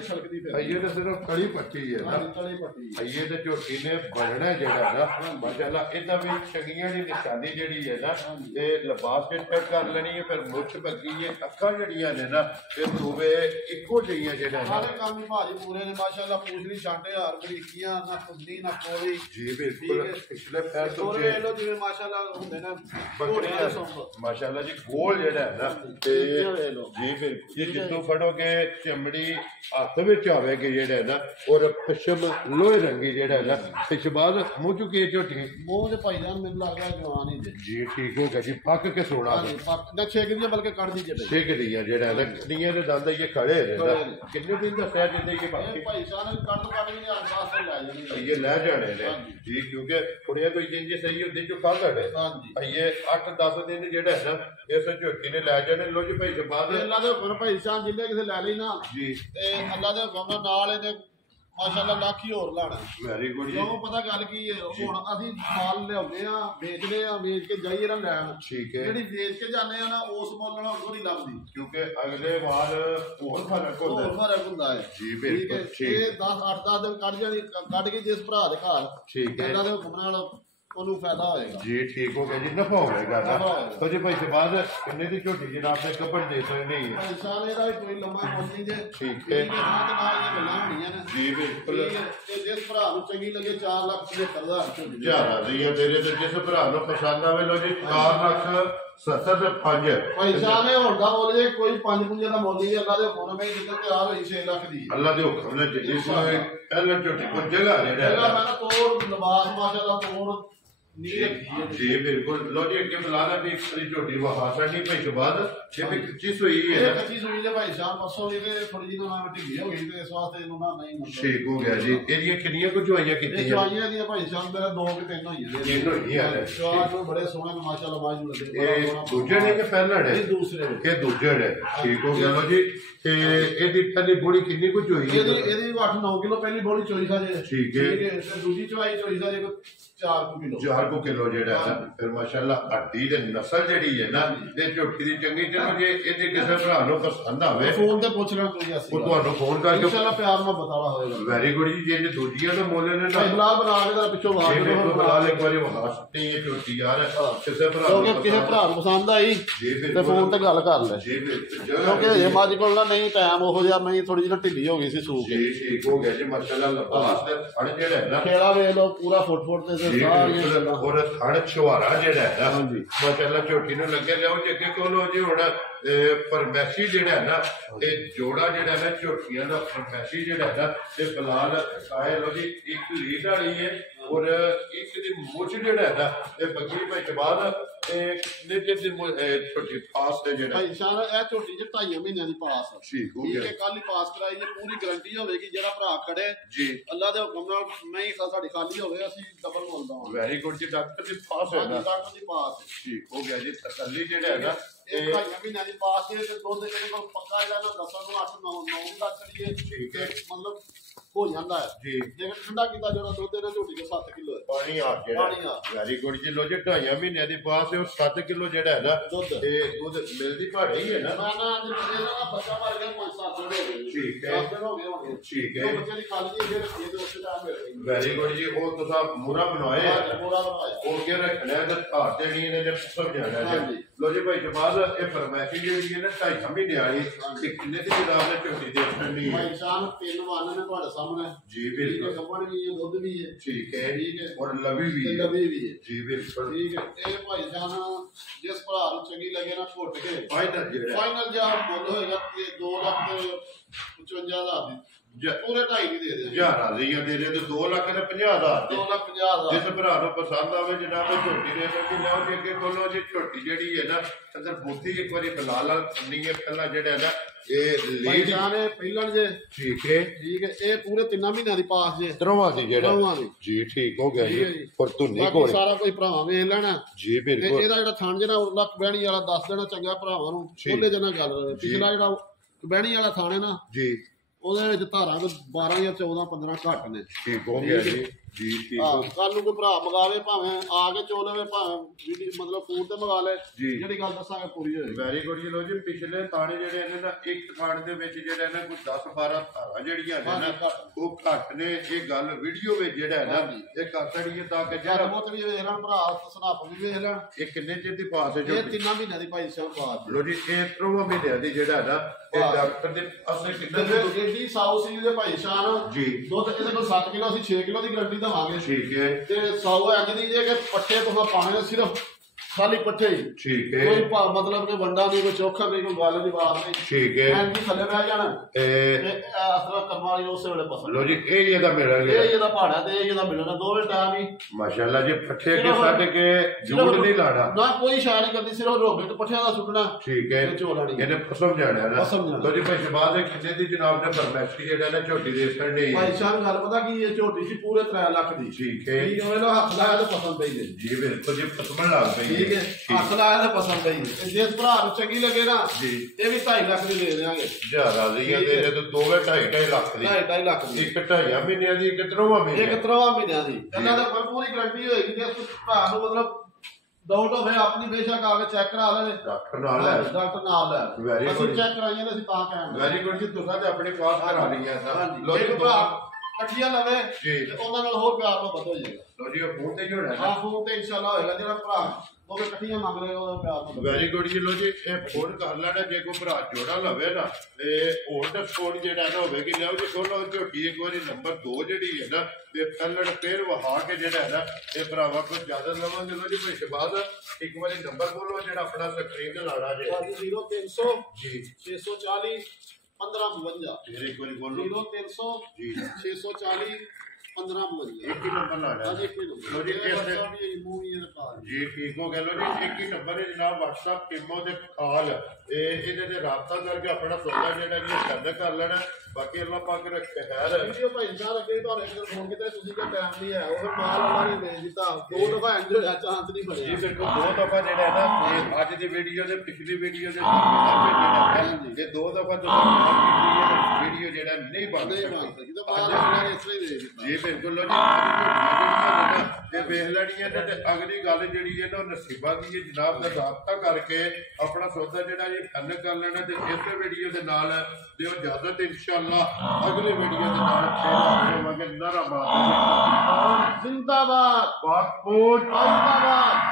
ਛਲਕਦੀ ਫਿਰ ਅਈਏ ਤੇ ਸਿਰਫ ਕੜੀ ਪੱਟੀ ਹੈ ਨਾ। ਤਲੀ ਪੱਟੀ ਅਈਏ ਤੇ ਝੋਟੀ ਨੇ ਬਣਨਾ ਜਿਹੜਾ ਨਾ ਮਾਸ਼ਾਅੱਲਾ ਇਹਦਾ ਵੀ ਚੰਗੀਆਂ ਦੀ ਨਿਸ਼ਾਨੀ ਜਿਹੜੀ ਹੈ ਨਾ ਇਹ ਲਿਬਾਸ ਤੇ ਚੈੱਕ ਕਰ ਲੈਣੀ ਹੈ। ਫਿਰ ਮੁੱਛ ਭੱਗੀ ਹੈ, ਅੱਖਾਂ ਜਿਹੜੀਆਂ ਨੇ ਨਾ ਇਹ ਦੋਵੇਂ ਇੱਕੋ ਜਿਹੀਆਂ ਜਿਹੜਾ ਨਾ ਸਾਰੇ ਕੰਮ ਹੀ ਭਾਜੀ ਪੂਰੇ ਨੇ ਮਾਸ਼ਾਅੱਲਾ। ਪੂਛਲੀ ਛਾਂਟੇ ਹਾਰ ਬਰੀਕੀਆਂ ਨਾ ਕੁੰਦੀ ਨਾ ਕੋਲੀ ਜੀ ਬਿਲਕੁਲ। ਪਿਛਲੇ ਪੈਰ ਤੋਂ ਹੋਰ ਵੇਖ ਲਓ ਜਿਵੇਂ ਮਾਸ਼ਾਅੱਲਾ ਹੁੰਦੇ ਨੇ ਘੋੜਿਆਂ ਦੇ ਸੰਭ ਮਾਸ਼ਾਅੱਲਾ ਜੀ ਗੋਲ ਜਿਹੜਾ ਹੈ ਨਾ ਤੇ ਜੀ ਬਿਲਕੁਲ ਇਹ ਜਿੱਦੋਂ ਫੜੋਗੇ ਚਮੜੀ ਹੱਥ ਵਿੱਚ ਆਵੇਗੀ ਜਿਹੜਾ ਨਾ ਔਰ ਪਸ਼ਮ ਲੋਹੇ ਰੰਗੀ ਜਿਹੜਾ ਨਾ ਪਿਛਬਾਦ ਮੂੰਹ ਚੁੱਕੀ ਝੋਟੀ ਮੂੰਹ ਦੇ ਭਾਈ ਜਾਨ ਮੈਨੂੰ ਲੱਗਦਾ ਜਵਾਨ ਹੀ ਜੀ ਠੀਕ ਹੋ ਗਿਆ ਜੀ। ਪੱਕ ਕੇ ਸੋਣਾ ਹਾਂਜੀ ਪੱਕ ਨਾ ਛੇਕ ਦੀ ਬਲਕਿ ਕੱਢ ਦੀ ਜੇ ਛੇਕ ਦੀਆਂ ਜਿਹੜਾ ਨਾ ਦੀਆਂ ਦੇ ਦੰਦ ਇਹ ਖੜੇ ਨੇ ਨਾ। ਕਿੰਨੇ ਦਿਨ ਦਾ ਸਹਿ ਜਿੰਦੇ ਇਹ ਬਾਕੀ ਭਾਈ ਸਾਹਿਬ ਕੱਢ ਵੀ ਨਹੀਂ 8-10 ਲੈ ਜਾਣੀ ਇਹ ਲੈ ਜਾਣੇ ਨੇ ਜੀ। ਕਿਉਂਕਿ ਕੁੜੀਆਂ ਕੋਈ ਦਿਨ ਜੇ ਸਹੀ ਹੁੰਦੇ ਜੋ ਖਾ ਲੜੇ ਹਾਂਜੀ ਇਹ 8-10 ਦਿਨ ਜਿਹੜਾ ਹੈ ਨਾ ਇਸ ਝੋਟੀ ਨੇ ਲੈ ਜਾਣੇ। ਲੋ ਜੀ ਭਾਈ ਜਬਾਦ ਅੱਲਾ ਦੇ ਹੁਕਮ ਭਾਈ ਸਾਹਿਬ ਜਿੰਨੇ ਕਿਸੇ ਲੈ ਲਈ ਨਾ ਜੀ ਤੇ ਅੱਲਾ ਦੇ ਹੁਕਮ ਨਾਲ ਇਹਨੇ ਮਾਸ਼ਾਅੱਲਾ ਲੱਖ ਹੀ ਹੋਰ ਲਾਣਾ। ਵੈਰੀ ਗੁੱਡ ਜੀ। ਕਿਉਂ ਪਤਾ ਗੱਲ ਕੀ ਹੈ ਹੁਣ ਅਸੀਂ ਮਾਲ ਲਿਆਉਂਦੇ ਆ ਵੇਚਦੇ ਆ, ਵੇਚ ਕੇ ਜਾਈਏ ਨਾ ਲੈਣ। ਠੀਕ ਹੈ। ਜਿਹੜੀ ਵੇਚ ਕੇ ਜਾਂਦੇ ਆ ਨਾ ਉਸ ਮੁੱਲ ਨਾਲ ਉਹ ਨਹੀਂ ਲੱਭਦੀ ਕਿਉਂਕਿ ਅਗਲੇ ਵਾਰ ਹੋਰ ਫਰਕ ਹੁੰਦਾ ਹੋਰ ਫਰਕ ਹੁੰਦਾ ਹੈ ਜੀ ਠੀਕ ਬਿਲਕੁਲ ਹੈ। ਠੀਕ ਇਹ 10-8 ਦਿਨ ਕੱਢ ਜਾਣੀ ਕੱਢ ਕੇ ਜਿਸ ਭਰਾ ਦੇ ਘਰ ਠੀਕ ਹੈ ਇਹਨਾਂ ਦੇ ਹੁਕਮ ਨਾਲ ਉਹਨੂੰ ਫਾਇਦਾ ਹੋਏਗਾ ਜੀ ਠੀਕ ਹੋ ਗਿਆ ਜੀ। ਨਫਾ ਹੋਵੇਗਾ ਨਫਾ ਨਾ ਹੋਵੇਗਾ। ਤੋ ਜੀ ਭਾਈ ਜਬਾਦ ਕਿੰਨੇ ਦੀ ਝੋਟੀ ਜਨਾਬ ਦੇ ਕੱਪੜ ਦੇ ਸਕਦੇ ਨਹੀਂ ਪੈਸਾ ਇਹਦਾ ਵੀ ਕੋਈ ਲੰਮਾ ਕੋਈ ਜੇ ਠੀਕ ਹੈ। ਨਾਲ ਇਹ ਗੱਲਾਂ ਹੋਣੀਆਂ ਨੇ ਜੀ ਬਿਲਕੁਲ। ਠੀਕ ਹੈ। ਤੇ ਜਿਸ ਭਰਾ ਨੂੰ ਚੰਗੀ ਲੱਗੇ 4,75,000 ਜਾਰਾ ਦੀ ਤੇਰੇ ਤੇ ਜਿਸ ਭਰਾ ਨੂੰ ਪਸੰਦ ਆਵੇ ਲੋ ਜੀ 4,70,500 ਭਾਈ ਸਾਹਿਬ ਨੇ ਹੁਣ ਦਾ ਮੁੱਲ ਜੇ ਕੋਈ 5,000 ਦਾ ਮੁੱਲ ਨਹੀਂ ਅੱਲਾ ਦੇ ਹੁਕਮ ਵਿੱਚ ਜਿੱਦਾਂ ਤਿਆਰ ਹੋਈ 6 ਲੱਖ ਦੀ ਅੱਲਾ ਦੇ ਹੁਕਮ ਨਾਲ ਜਿੱਦੀ ਕੋਈ ਪਹਿਲਾਂ ਝੋਟੀ ਕੋ ਜਗ੍ਹਾ ਜਿਹੜਾ ਪਹਿਲਾਂ ਹੈ ਮੈਂ ਨਾ ਤੋੜ ਲਿਬਾਸ ਮਾਸ਼ਾਅੱਲਾ ਤੋੜ ਨਹੀਂ ਰੱਖੀ ਹੈ ਜੀ ਬਿਲਕੁਲ। ਲੋ ਜੀ ਅੱਗੇ ਬੁਲਾਣਾ ਵੀ ਇੱਕ ਵਾਰੀ ਝੋਟੀ ਵਹਾ ਸਾਡੀ ਭਾਈ ਜਬਾਦ ਜੇ ਵੀ ਕੱਚੀ ਸੋਈ ਹੈ ਇਹ ਨਾ ਕੱਚੀ ਸੂਈ ਦੇ ਭਾਈ ਸਾਹਿਬ ਪਰਸੋਂ ਵੀ ਤੇ ਥੋੜੀ ਜਿਹੀ ਨਾਲ ਢਿੱਲੀ ਹੋ ਗਈ ਤੇ ਇਸ ਵਾਸਤੇ ਇਹਨੂੰ ਨਾ ਨਹੀਂ ਮਤਲਬ ਠੀਕ ਹੋ ਗਿਆ ਜੀ। ਇਹਦੀਆਂ ਕਿੰਨੀਆਂ ਕੁ ਚੁਆਈਆਂ ਇਹ ਕੀਤੀਆਂ ਚਵਾਈਆਂ ਦੀਆਂ ਭਾਈ ਸਾਹਿਬ ਮੇਰਾ 2 ਕਿ 3 ਹੋਈਆਂ ਨੇ। ਤਿੰਨ ਹੋਈਆਂ ਨੇ। ਚਵਾਜ ਨੂੰ ਬੜੇ ਸੋਹਣੇ ਮਾਸ਼ਾਅੱਲਾ ਬਾਜ ਨੂੰ ਲੱਗੇ ਇਹ ਦੂਜੇ ਨੇ ਕਿ ਪਹਿਲਾਂ ਨੇ ਇਹ ਦੂਸਰੇ ਨੇ। ਇਹ ਦੂਜੇ ਨੇ ਠੀਕ ਹੋ ਗਿਆ ਲੋ ਜੀ। ਤੇ ਇਹਦੀ ਪਹਿਲੀ ਬੋੜੀ ਕਿੰਨੀ ਕੁ ਚੋਈ ਹੈ ਇਹਦੀ 8-9 ਕਿਲੋ ਪਹਿਲੀ ਬੋਲੀ ਚੋਈ ਸਾਜੇ ਠੀਕ ਹੈ। ਤੇ ਦੂਜੀ ਚਵਾਈ ਚੋਈ ਸਾਜੇ 4 ਕਿਲੋ 4 ਕਿਲੋ ਜਿਹੜਾ ਹੈ ਨਾ ਫਿਰ ਮਾਸ਼ਾਅੱਲਾ ਹੱਡੀ ਦੇ ਨਸਲ ਜਿਹੜੀ ਹੈ ਨਾ ਇਹ ਝੋਟੀ ਦੀ ਚੰਗੀ। ਚਲੋ ਜੇ ਇਹਦੇ ਕਿਸੇ ਭਰਾ ਨੂੰ ਪਸੰਦ ਆਵੇ ਫੋਨ ਤੇ ਪੁੱਛ ਲੈਣ ਕੋਈ ਅਸੀਂ ਉਹ ਤੁਹਾਨੂੰ ਫੋਨ ਕਰਕੇ ਇਨਸ਼ਾਅੱਲਾ ਪਿਆਰ ਨਾਲ ਬਤਾਲਾ ਹੋਏਗਾ। ਵੈਰੀ ਗੁੱਡ ਜੀ। ਜੇ ਦੂਜੀਆਂ ਦਾ ਮੁੱਲ ਨੇ ਨਾ ਪਹਿਲਾ ਬਣਾ ਕੇ ਦਾ ਪਿੱਛੋਂ ਵਾਰ ਜੇ ਕੋਈ ਬੁਲਾ ਇੱਕ ਵਾਰੀ ਵਹਾ ਸਕਤੀ ਹੈ ਝੋਟੀ ਯਾਰ ਕਿਸੇ ਭਰਾ ਕਿਉਂਕਿ ਨੂੰ ਕਿਸੇ ਭਰਾ ਨੂੰ ਪਸੰਦ ਆਈ ਜੀ ਤੇ ਬਿਲਕੁਲ ਫੋਨ ਤੇ ਗੱਲ ਕਰ ਲੈ ਜੀ ਬਿਲਕੁਲ ਕਿਉਂਕਿ ਹਜੇ ਮੱਝ ਕੋਲ ਨਾ ਨਹੀਂ ਟਾਈਮ ਉਹੋ ਜਿਹਾ ਨਹੀਂ ਥੋੜੀ ਜਿਹੀ ਢਿੱਲੀ ਹੋ ਗਈ ਸੀ ਸੂਕ ਜੀ ਠੀਕ ਹੋ ਗਿਆ ਜੀ ਮਾਸ਼ਾਅੱਲਾ ਲਬਾਸ ਦੇ ਥਣ ਜਿਹੜਾ ਹੈ ਨਾ ਖੇੜਾ ਵੇਖ ਲਓ ਪੂਰਾ ਫੁੱਟ ਤੇ ਜੀ ਸਾਰੀਆਂ ਬਿਲਕੁਲ। ਔਰ ਥਣ ਛੁਹਾਰਾ ਜਿਹੜਾ ਹੈ ਨਾ ਹਾਂਜੀ। ਮਾਸ਼ਾਅੱਲਾ ਝੋਟੀ ਨੂੰ ਲੱਗੇ ਲਿਆਓ ਜੇ ਅੱਗੇ ਕੋਲੋਂ ਜੀ ਹੁਣ ਫਰਮੈਸ਼ੀ ਜਿਹੜਾ ਹੈ ਨਾ ਇਹ ਜੋੜਾ ਜਿਹੜਾ ਹੈ ਝੋਟੀਆਂ ਦਾ ਫਰਮੈਸ਼ੀ ਜਿਹੜਾ ਹੈ ਨਾ ਇਹ ਫਿਲਹਾਲ ਕਾਇਲ ਉਹਦੀ ਇੱਕ ਲੀਡ ਵਾਲੀ ਹੈ ਔਰ ਇੱਕ ਦੀ ਮੁੱਛ ਜਿਹੜਾ ਹੈ ਨਾ ਇਹ ਬੱਗੀ ਭਾਈ ਬਾਅਦ ਇਹ ਨਿੱਕੇ ਦੀ ਛੋਟੀ ਪਾਸ ਤੇ ਜਿਹੜਾ ਭਾਈ ਸਾਹਿਬ ਇਹ ਝੋਟੀ ਚ 2.5 ਮਹੀਨਿਆਂ ਦੀ ਪਾਸ ਆ। ਠੀਕ ਹੋ ਠੀਕ ਗਿਆ ਹੈ ਕੱਲ ਹੀ ਪਾਸ ਕਰਾਈ ਜੇ ਪੂਰੀ ਗਾਰੰਟੀ ਹੋਵੇਗੀ ਜਿਹੜਾ ਭਰਾ ਖੜੇ ਜੀ। ਅੱਲਾ ਦੇ ਹੁਕਮ ਨਾਲ ਨਹੀਂ ਸਾਡੀ ਖਾਲੀ ਹੋਵੇ ਅਸੀਂ ਡਬਲ ਮੁੱਲ ਦਵਾਂਗੇ। ਵੈਰੀ ਗੁੱਡ ਜੀ। ਡਾਕਟਰ ਦੀ ਪਾਸ ਹੈ ਨਾ ਡਾਕਟਰ ਦੀ ਪਾਸ ਠੀਕ ਹੋ ਗਿਆ ਜੀ। ਤਸੱਲੀ ਜਿਹੜਾ ਹੈ ਨਾ ਇਹ 2.5 ਮਹੀਨਿਆਂ ਦੀ ਪਾਸ ਦੇ ਤੇ ਦੁੱਧ ਇਹਦੇ ਕੋਲ ਪੱਕਾ ਜਿਹੜਾ ਨਾ 10 ਨੂੰ 8-9 ਦਾ ਕਰੀਏ ਠੀਕ ਹੈ। ਮਤਲਬ ਹੋ ਜਾਂਦਾ ਹੈ ਜੀ। ਜੇ ਠੰਡਾ ਕੀਤਾ ਜਿਹੜਾ ਦੁੱਧ ਇਹਦਾ ਝੋਟੀ ਦੇ 7 ਕਿਲੋ ਹੈ ਪਾਣੀ ਆ ਜਿਹੜਾ ਪਾਣੀ ਆ ਵੈਰੀ ਗੁੱਡ ਜੀ। ਲੋ ਜੀ 2.5 ਮਹੀਨਿਆਂ ਦੀ ਪਾਸ ਹੈ, 7 ਕਿਲੋ ਜਿਹੜਾ ਹੈ ਨਾ ਦੁੱਧ ਤੇ ਦੁੱਧ ਮਿਲਦੀ ਭਾੜੇ ਹੀ ਹੈ ਨਾ। ਨਾ ਨਾ ਜੀ ਇਹਦਾ ਬੱਚਾ ਮਰ ਗਿਆ 5-7 ਦਿਨ ਹੋ ਗਏ। ਠੀਕ ਹੈ 10 ਦਿਨ ਹੋ ਗਏ ਹੋਣਗੇ। ਠੀਕ ਹੈ ਬੱਚੇ ਦੀ ਖਾਲੀ ਜੇ ਰੱਖੀ ਤੇ ਉਸ ਦਾ ਮਿਲ ਗਈ। ਵੈਰੀ ਗੁੱਡ ਜੀ। ਉਹ ਤੁਸੀਂ ਮੂਰਾ ਬਣਾਏ ਆ ਪੂਰਾ ਬਣਾਇਆ ਉਹ ਕੇ ਰੱਖਣਾ ਤੇ ਘਰ ਤੇ ਨਹੀਂ ਇਹਨੇ ਸਮਝਾਣਾ ਜੀ। ਲੋ ਜੀ ਭਾਈ ਜਮਾਲ ਇਹ ਫਰਮਾਇਸ਼ ਜਿਹੜੀ ਹੈ ਨਾ 2.5 ਮਹੀਨੇ ਵਾਲੀ ਤੇ ਕਿੰਨੇ ਦੀ ਜਨਾਬ ਨੇ ਝੋਟੀ ਦੇ ਸਕਣੀ ਹੈ ਭਾਈ ਸਾਹਿਬ 3 ਵਾਰ ਨੇ ਤੁਹਾਡੇ ਸਾਹਮਣੇ ਜੀ ਬਿਲਕੁਲ ਗੱਬਣ ਵੀ ਹੈ ਦੁੱਧ ਵੀ ਹੈ ਠੀਕ ਹੈ ਠੀਕ ਹੈ ਔਰ ਲਵੀ ਵੀ ਤੇ ਹੈ ਲਵੀ ਵੀ ਹੈ ਜੀ ਬਿਲਕੁਲ ਠੀਕ ਹੈ। ਇਹ ਭਾਈ ਸਾਹਿਬ ਜਿਸ ਭਰਾ ਨੂੰ ਚੰਗੀ ਲੱਗੇ ਨਾ ਘੁੱਟ ਕੇ ਫਾਈਨਲ ਜਿਹੜਾ ਫਾਈਨਲ ਜਿਹਾ ਮੁੱਲ ਹੋਏਗਾ ਕਿ 2,55,000 ਦੀ ਪੂਰੇ 2.5 ਦੀ ਦੇ ਦੇ ਹਜ਼ਾਰਾਂ ਦੀ ਦੇ ਦੇ ਤੇ 2,50,000 ਦੀ 2,50,000 ਜਿਸ ਭਰਾ ਨੂੰ ਪਸੰਦ ਆਵੇ ਜਨਾਬ ਉਹ ਝੋਟੀ ਦੇ ਕੇ ਲਿਆਓ ਜੀ। ਅੱਗੇ ਬੋਲੋ ਜੀ ਝੋਟੀ ਜਿਹੜੀ ਹੈ ਨਾ ਅੰਦਰ ਬੋਤੀ ਇੱਕ ਵਾਰੀ ਬਲਾਲ ਅੰਨੀ ਹੈ ਪਹਿਲਾਂ ਜਿਹੜਾ ਹੈ ਨਾ ਇਹ ਭਾਈ ਲੀਡ ਸਾਹਿਬ ਨੇ ਪਹਿਲਾਂ ਜੇ ਠੀਕ ਹੈ ਠੀਕ ਹੈ ਇਹ ਪੂਰੇ 3 ਮਹੀਨਿਆਂ ਦੀ ਪਾਸ ਜੇ ਤਰਵਾ ਸੀ ਜਿਹੜਾ ਦੋਵਾਂ ਦੀ ਜੀ ਠੀਕ ਹੋ ਗਿਆ ਠੀਕ ਹੈ ਜੀ। ਜੀ। ਪਰ ਤੂੰ ਨਹੀਂ ਬਾਕੀ ਕੋਲ ਸਾਰਾ ਕੁਝ ਭਰਾਵਾਂ ਵੇਖ ਲੈਣਾ ਜੀ ਤੇ ਬਿਲਕੁਲ ਇਹਦਾ ਜਿਹੜਾ ਥਣ ਜਿਹੜਾ ਉਹ ਲੱਕ ਬਹਿਣੀ ਵਾਲਾ ਦੱਸ ਦੇਣਾ ਚੰਗਾ ਭਰਾਵਾਂ ਨੂੰ ਠੀਕ। ਉਹਦੇ ਜਨਾ ਗੱਲ ਰਹੇ। ਪਿਛਲਾ ਜਿਹੜਾ ਬਹਿਣੀ ਵਾਲਾ ਥਣ ਹੈ ਨਾ ਜੀ ਉਹਦੇ ਵਿੱਚ ਧਾਰਾਂ 12 ਜਾਂ 14 15 ਘੱਟ ਨੇ। ਠੀਕ ਹੋ ਗਿਆ ਜੀ ਜੀ ਠੀਕ ਹੋ ਕੱਲ ਨੂੰ ਕੋਈ ਭਰਾ ਮਗਾਵੇ ਭਾਵੇਂ ਆ ਕੇ ਚੋ ਲਵੇ ਭਾਵੇਂ ਮਤਲਬ ਫੋਨ ਤੇ ਮਗਾ ਲੈ ਜੀ। ਜਿਹੜੀ ਗੱਲ ਦੱਸਾਂਗੇ ਪੂਰੀ ਹੋਏਗੀ। ਵੈਰੀ ਗੁੱਡ ਜੀ। ਲੋ ਜੀ ਪਿਛਲੇ ਤਾਣੇ ਜਿਹੜੇ ਇਹਨਾਂ ਦਾ ਇੱਕ ਥਾਣ ਦੇ ਵਿੱਚ ਜਿਹੜਾ ਇਹਨਾਂ ਕੋਈ 10-12 ਧਾਰਾਂ ਜਿਹੜੀਆਂ ਨੇ ਨਾ ਉਹ ਘੱਟ ਨੇ। ਇਹ ਗੱਲ ਵੀਡੀਓ ਵਿੱਚ ਜਿਹੜਾ ਹੈ ਨਾ ਇਹ ਕਰ ਸਕੀਏ ਤਾਂ ਕਿ ਜਿਹੜਾ ਜਿਹੜਾ ਬਹੁਤ ਵੀ ਵੇਖ ਲੈਣ ਭਰਾ ਸਨਾਪ ਵੀ ਵੇਖ ਲੈਣ। ਇਹ ਕਿੰਨੇ ਚਿਰ ਦੀ ਪਾਸ ਹੈ ਇਹ ਝੋਟੀ 3 ਮਹੀਨਿਆਂ ਦੀ ਭਾਈ ਸਾਹਿਬ ਬਾਤ ਲੋ ਜੀ ਇਹ 3 ਮਹੀਨਿਆਂ ਦੀ ਜਿਹੜਾ ਹੈ ਨਾ ਇਹ ਡਾਕਟਰ ਦੇ ਅਸਲ ਕਿੰਨੇ ਦੁੱਧ ਜਿਹੜੀ ਸਾਊ ਸੀ ਦੇ ਭਾਈ ਸ਼ਾਨ ਜੀ ਦੁੱਧ ਇਹਦੇ ਕੋਲ 7 ਕਿਲੋ ਅਸੀਂ 6 ਕਿਲੋ ਦੀ ਗਰੰਟੀ ਦਵਾਂਗੇ। ਠੀਕ ਹੈ ਤੇ 100 ਇੰਜ ਦੀ ਜੇ ਕਿ ਪੱਠੇ ਤੋਂ ਪਾਣੇ ਸਿਰਫ ਖਾਲੀ ਪੱਠੇ ਹੀ ਠੀਕ ਹੈ ਕੋਈ ਮਤਲਬ ਕਿ ਵੰਡਾ ਨਹੀਂ ਕੋਈ ਚੋਖਾ ਨਹੀਂ ਕੋਈ ਗੱਲ ਦੀ ਬਾਤ ਨਹੀਂ। ਠੀਕ ਹੈ ਐਂ ਜੀ ਥੱਲੇ ਬਹਿ ਜਾਣਾ ਤੇ ਅਸਰਾ ਕਰਮ ਵਾਲੀ ਉਸੇ ਵੇਲੇ ਪਸੰਦ ਲੋ ਜੀ ਇਹ ਇਹਦਾ ਮਿਲਣਗੇ ਇਹ ਇਹਦਾ ਭਾੜਾ ਤੇ ਇਹ ਇਹਦਾ ਮਿਲਣਾ ਦੋਵੇਂ ਟਾਈਮ ਹੀ ਮਾਸ਼ਾਅੱਲਾ ਜੀ ਪੱਠੇ ਕੇ ਛੱਡ ਕੇ ਜੂੜ ਨਹੀਂ ਲਾਣਾ ਨਾ ਕੋਈ ਸ਼ਾਇ ਨਹੀਂ ਕਰਦੀ ਸਿਰਫ ਰੋਗੇ ਤੇ ਪੱਠਿਆਂ ਦਾ ਸੁੱਟਣਾ ਠੀਕ ਹੈ ਤੇ ਝੋਲਾ ਨਹੀਂ। ਇਹਨੇ ਫਸਮ ਜਾਣਾ ਨਾ ਫਸਮ ਜਾਣਾ। ਲੋ ਜੀ ਭਾਈ ਸ਼ਬਾਜ਼ ਕਿੰਨੇ ਦੀ ਜਨਾਬ ਨੇ ਫਰਮੈਸ਼ੀ ਜਿਹੜਾ ਨਾ ਝੋਟੀ ਦੇ ਸਕਣੀ ਭਾਈ ਸਾਹਿਬ ਗੱਲ ਪਤਾ ਕੀ ਇਹ ਝੋਟੀ ਸੀ ਪੂਰੇ 3 ਲੱਖ ਦੀ। ਠੀਕ ਹੈ ਠੀਕ ਹੈ ਉਹਨੇ ਹੱਥ ਲਾਇਆ ਤੇ ਪਸੰਦ ਪਈ ਜੇ। ਜੀ ਬਿਲਕੁਲ ਜੀ ਫਸਮਣ ਲੱਗ ਪਈ ਠੀਕ ਹੈ ਹੱਥ ਲਾਇਆ ਤੇ ਪਸੰਦ ਪਈ ਜੇ। ਜਿਸ ਭਰਾ ਨੂੰ ਚੰਗੀ ਲੱਗੇ ਨਾ ਜੀ ਇਹ ਵੀ 2.5 ਲੱਖ ਦੀ ਦੇ ਦੇਵਾਂਗੇ। ਹਜ਼ਾਰਾਂ ਦੀ ਹੈ ਤੇਰੇ ਤੋਂ 2.5 ਲੱਖ ਦੀ 2.5 ਲੱਖ ਦੀ ਇੱਕ 2.5 ਮਹੀਨਿਆਂ ਦੀ ਇੱਕ 3 ਮਹੀਨੇ ਇੱਕ 3 ਮਹੀਨਿਆਂ ਦੀ ਇਹਨਾਂ ਦਾ ਪੂਰੀ ਗਾਰੰਟੀ ਹੋਏਗੀ ਕਿ ਇਸ ਭਰਾ ਨੂੰ ਮਤਲਬ ਡਾਊਟ ਹੋਵੇ ਆਪਣੀ ਬੇਸ਼ੱਕ ਆ ਕੇ ਚੈੱਕ ਕਰਾ ਲਵੇ ਡਾਕਟਰ ਨਾਲ ਹੈ ਡਾਕਟਰ ਨਾਲ Very ਲੈ ਅਸੀਂ good. ਚੈੱਕ ਕਰਾਈਆਂ ਨੇ ਅਸੀਂ ਤਾਂ ਕਹਿੰਦੇ ਵੈਰੀ ਗੁੱਡ ਜੀ ਤੁਸੀਂ ਤੇ ਆਪਣੇ ਪਾਸ ਕਰਾ ਲਈ ਹੈ ਸਰ ਲੋ ਜੀ ਭਰਾ ਇਕੱਠੀਆਂ ਲਵੇ ਜੀ। ਤੇ ਉਹਨਾਂ ਨਾਲ ਹੋਰ ਪਿਆਰ ਮੁਹੱਬਤ ਹੋ ਜਾਏਗਾ। ਲੋ ਜੀ ਉਹ ਫੋਨ ਤੇ ਜੁੜਿਆ ਨਾ ਆ ਫੋਨ ਤੇ ਇਨਸ਼ਾਅੱਲਾ ਹੋਏਗਾ ਜਿਹੜਾ ਭਰਾ ਉਹ ਇਕੱਠੀਆਂ ਮੰਗ ਰਹੇ ਉਹਦਾ ਪਿਆਰ ਮੁਹੱਬਤ। ਵੈਰੀ ਗੁੱਡ ਜੀ। ਲੋ ਜੀ ਇਹ ਫੋਨ ਕਰ ਲੈਣਾ ਜੇ ਕੋਈ ਭਰਾ ਜੋੜਾ ਲਵੇ ਨਾ ਤੇ ਹੋਰ ਡਿਸਕਾਊਂਟ ਜਿਹੜਾ ਨਾ ਹੋਵੇਗੀ ਲਿਆਓ ਜੀ ਖੋਲੋ ਝੋਟੀ ਇੱਕ ਵਾਰੀ ਨੰਬਰ 2 ਜਿਹੜੀ ਹੈ ਨਾ ਤੇ ਕੱਲੜ ਫੇਰ ਵਹਾ ਕੇ ਜਿਹੜਾ ਹੈ ਨਾ ਇਹ ਭਰਾਵਾ ਕੋਈ ਜ਼ਿਆਦਾ ਲਵਾਂਗੇ। ਲੋ ਜੀ ਪਿਛੇ ਬਾਅਦ ਇੱਕ ਵਾਰੀ ਨੰਬਰ ਬੋਲੋ ਜਿਹੜਾ ਆਪਣਾ ਸਕਰੀਨ ਤੇ ਲਾਣਾ ਜੇ 0300 ਜੀ 640 1552 ਫਿਰ ਇੱਕ ਵਾਰੀ ਬੋਲੋ 0300 ਜੀ 640 1552 ਇੱਕ ਹੀ ਨੰਬਰ ਲਾਣਾ ਹਾਂਜੀ ਇੱਕ ਮਿੰਟ ਲੋ ਜੀ ਇਸ ਜੀ ਜੀ ਠੀਕ ਹੋ ਗਿਆ। ਲੋ ਜੀ ਇੱਕ ਹੀ ਨੰਬਰ ਹੈ ਜਨਾਬ WhatsApp ਟੀਮੋ ਦੇ ਕਾਲ ਇਹਦੇ ਤੇ ਰਾਬਤਾ ਕਰਕੇ ਆਪਣਾ ਸੌਦਾ ਜਿਹੜਾ ਜੀ ਕਰਦਾ ਕਰ ਲੈਣਾ। ਬਾਕੀ ਅੱਲਾਹ ਪਾਕ ਰੱਖੇ ਖੈਰ ਵੀਡੀਓ ਭਾਈ ਸਾਹਿਬ ਅੱਗੇ ਤੁਹਾਨੂੰ ਇੱਕ ਫੋਨ ਕੀਤਾ ਤੁਸੀਂ ਕਿ ਟਾਈਮ ਨਹੀਂ ਹੈ ਉਹ ਫਿਰ ਮਾਲ ਉਹਨਾਂ ਨੇ ਵੇਚ ਦਿੱਤਾ 2 ਦਫਾ ਇੰਜ ਹੋਇਆ ਚਾਂਸ ਨਹੀਂ ਜੀ ਬਣਿਆ। ਬਿਲਕੁਲ 2 ਦਫਾ ਜਿਹੜਾ ਹੈ ਨਾ ਇਹ ਅੱਜ ਦੀ ਵੀਡੀਓ ਦੇ ਪਿਛਲੀ ਵੀਡੀਓ ਦੇ ਇਹ 2 ਦਫਾ ਤੁਸੀਂ ਵੀਡੀਓ ਜਿਹੜਾ ਨਹੀਂ ਬਣ ਨਹੀਂ ਸਕਦਾ ਬਣ ਸਕਦੀ ਤਾਂ ਮਾਲ ਉਹਨਾਂ ਨੇ ਇਸ ਤਰ੍ਹਾਂ ਹੀ ਵੇਚ ਦਿੱਤਾ। ਜੀ ਬਿਲਕੁਲ ਲੋ ਜੀ ਤੇ ਵੇਖ ਲੈਣੀਆਂ ਤੇ ਅਗਲੀ ਗੱਲ ਜਿਹੜੀ ਹੈ ਨਾ ਉਹ ਨਸੀਬਾਂ ਦੀ ਹੈ ਜਨਾਬ ਦਾ ਰਾਬਤਾ ਕਰਕੇ ਆਪਣਾ ਸੌਦਾ ਜਿਹੜਾ ਇਹ ਫਨ ਕਰ ਲੈਣਾ ਤੇ ਇਸੇ ਵੀਡੀਓ ਦੇ ਨਾਲ ਦਿਓ ਇਜਾਜ਼ਤ ਇਨਸ਼ਾਅੱਲਾ ਅਗਲੀ ਵੀਡੀਓ ਦੇ ਨਾਲ ਫੇਰ ਆਵਾਂਗੇ। ਨਾਰਾ ਮਾਰਦੇ ਜ਼ਿੰਦਾਬਾਦ ਪਾਕ ਫੂਡ ਜ਼ਿੰਦਾਬਾਦ।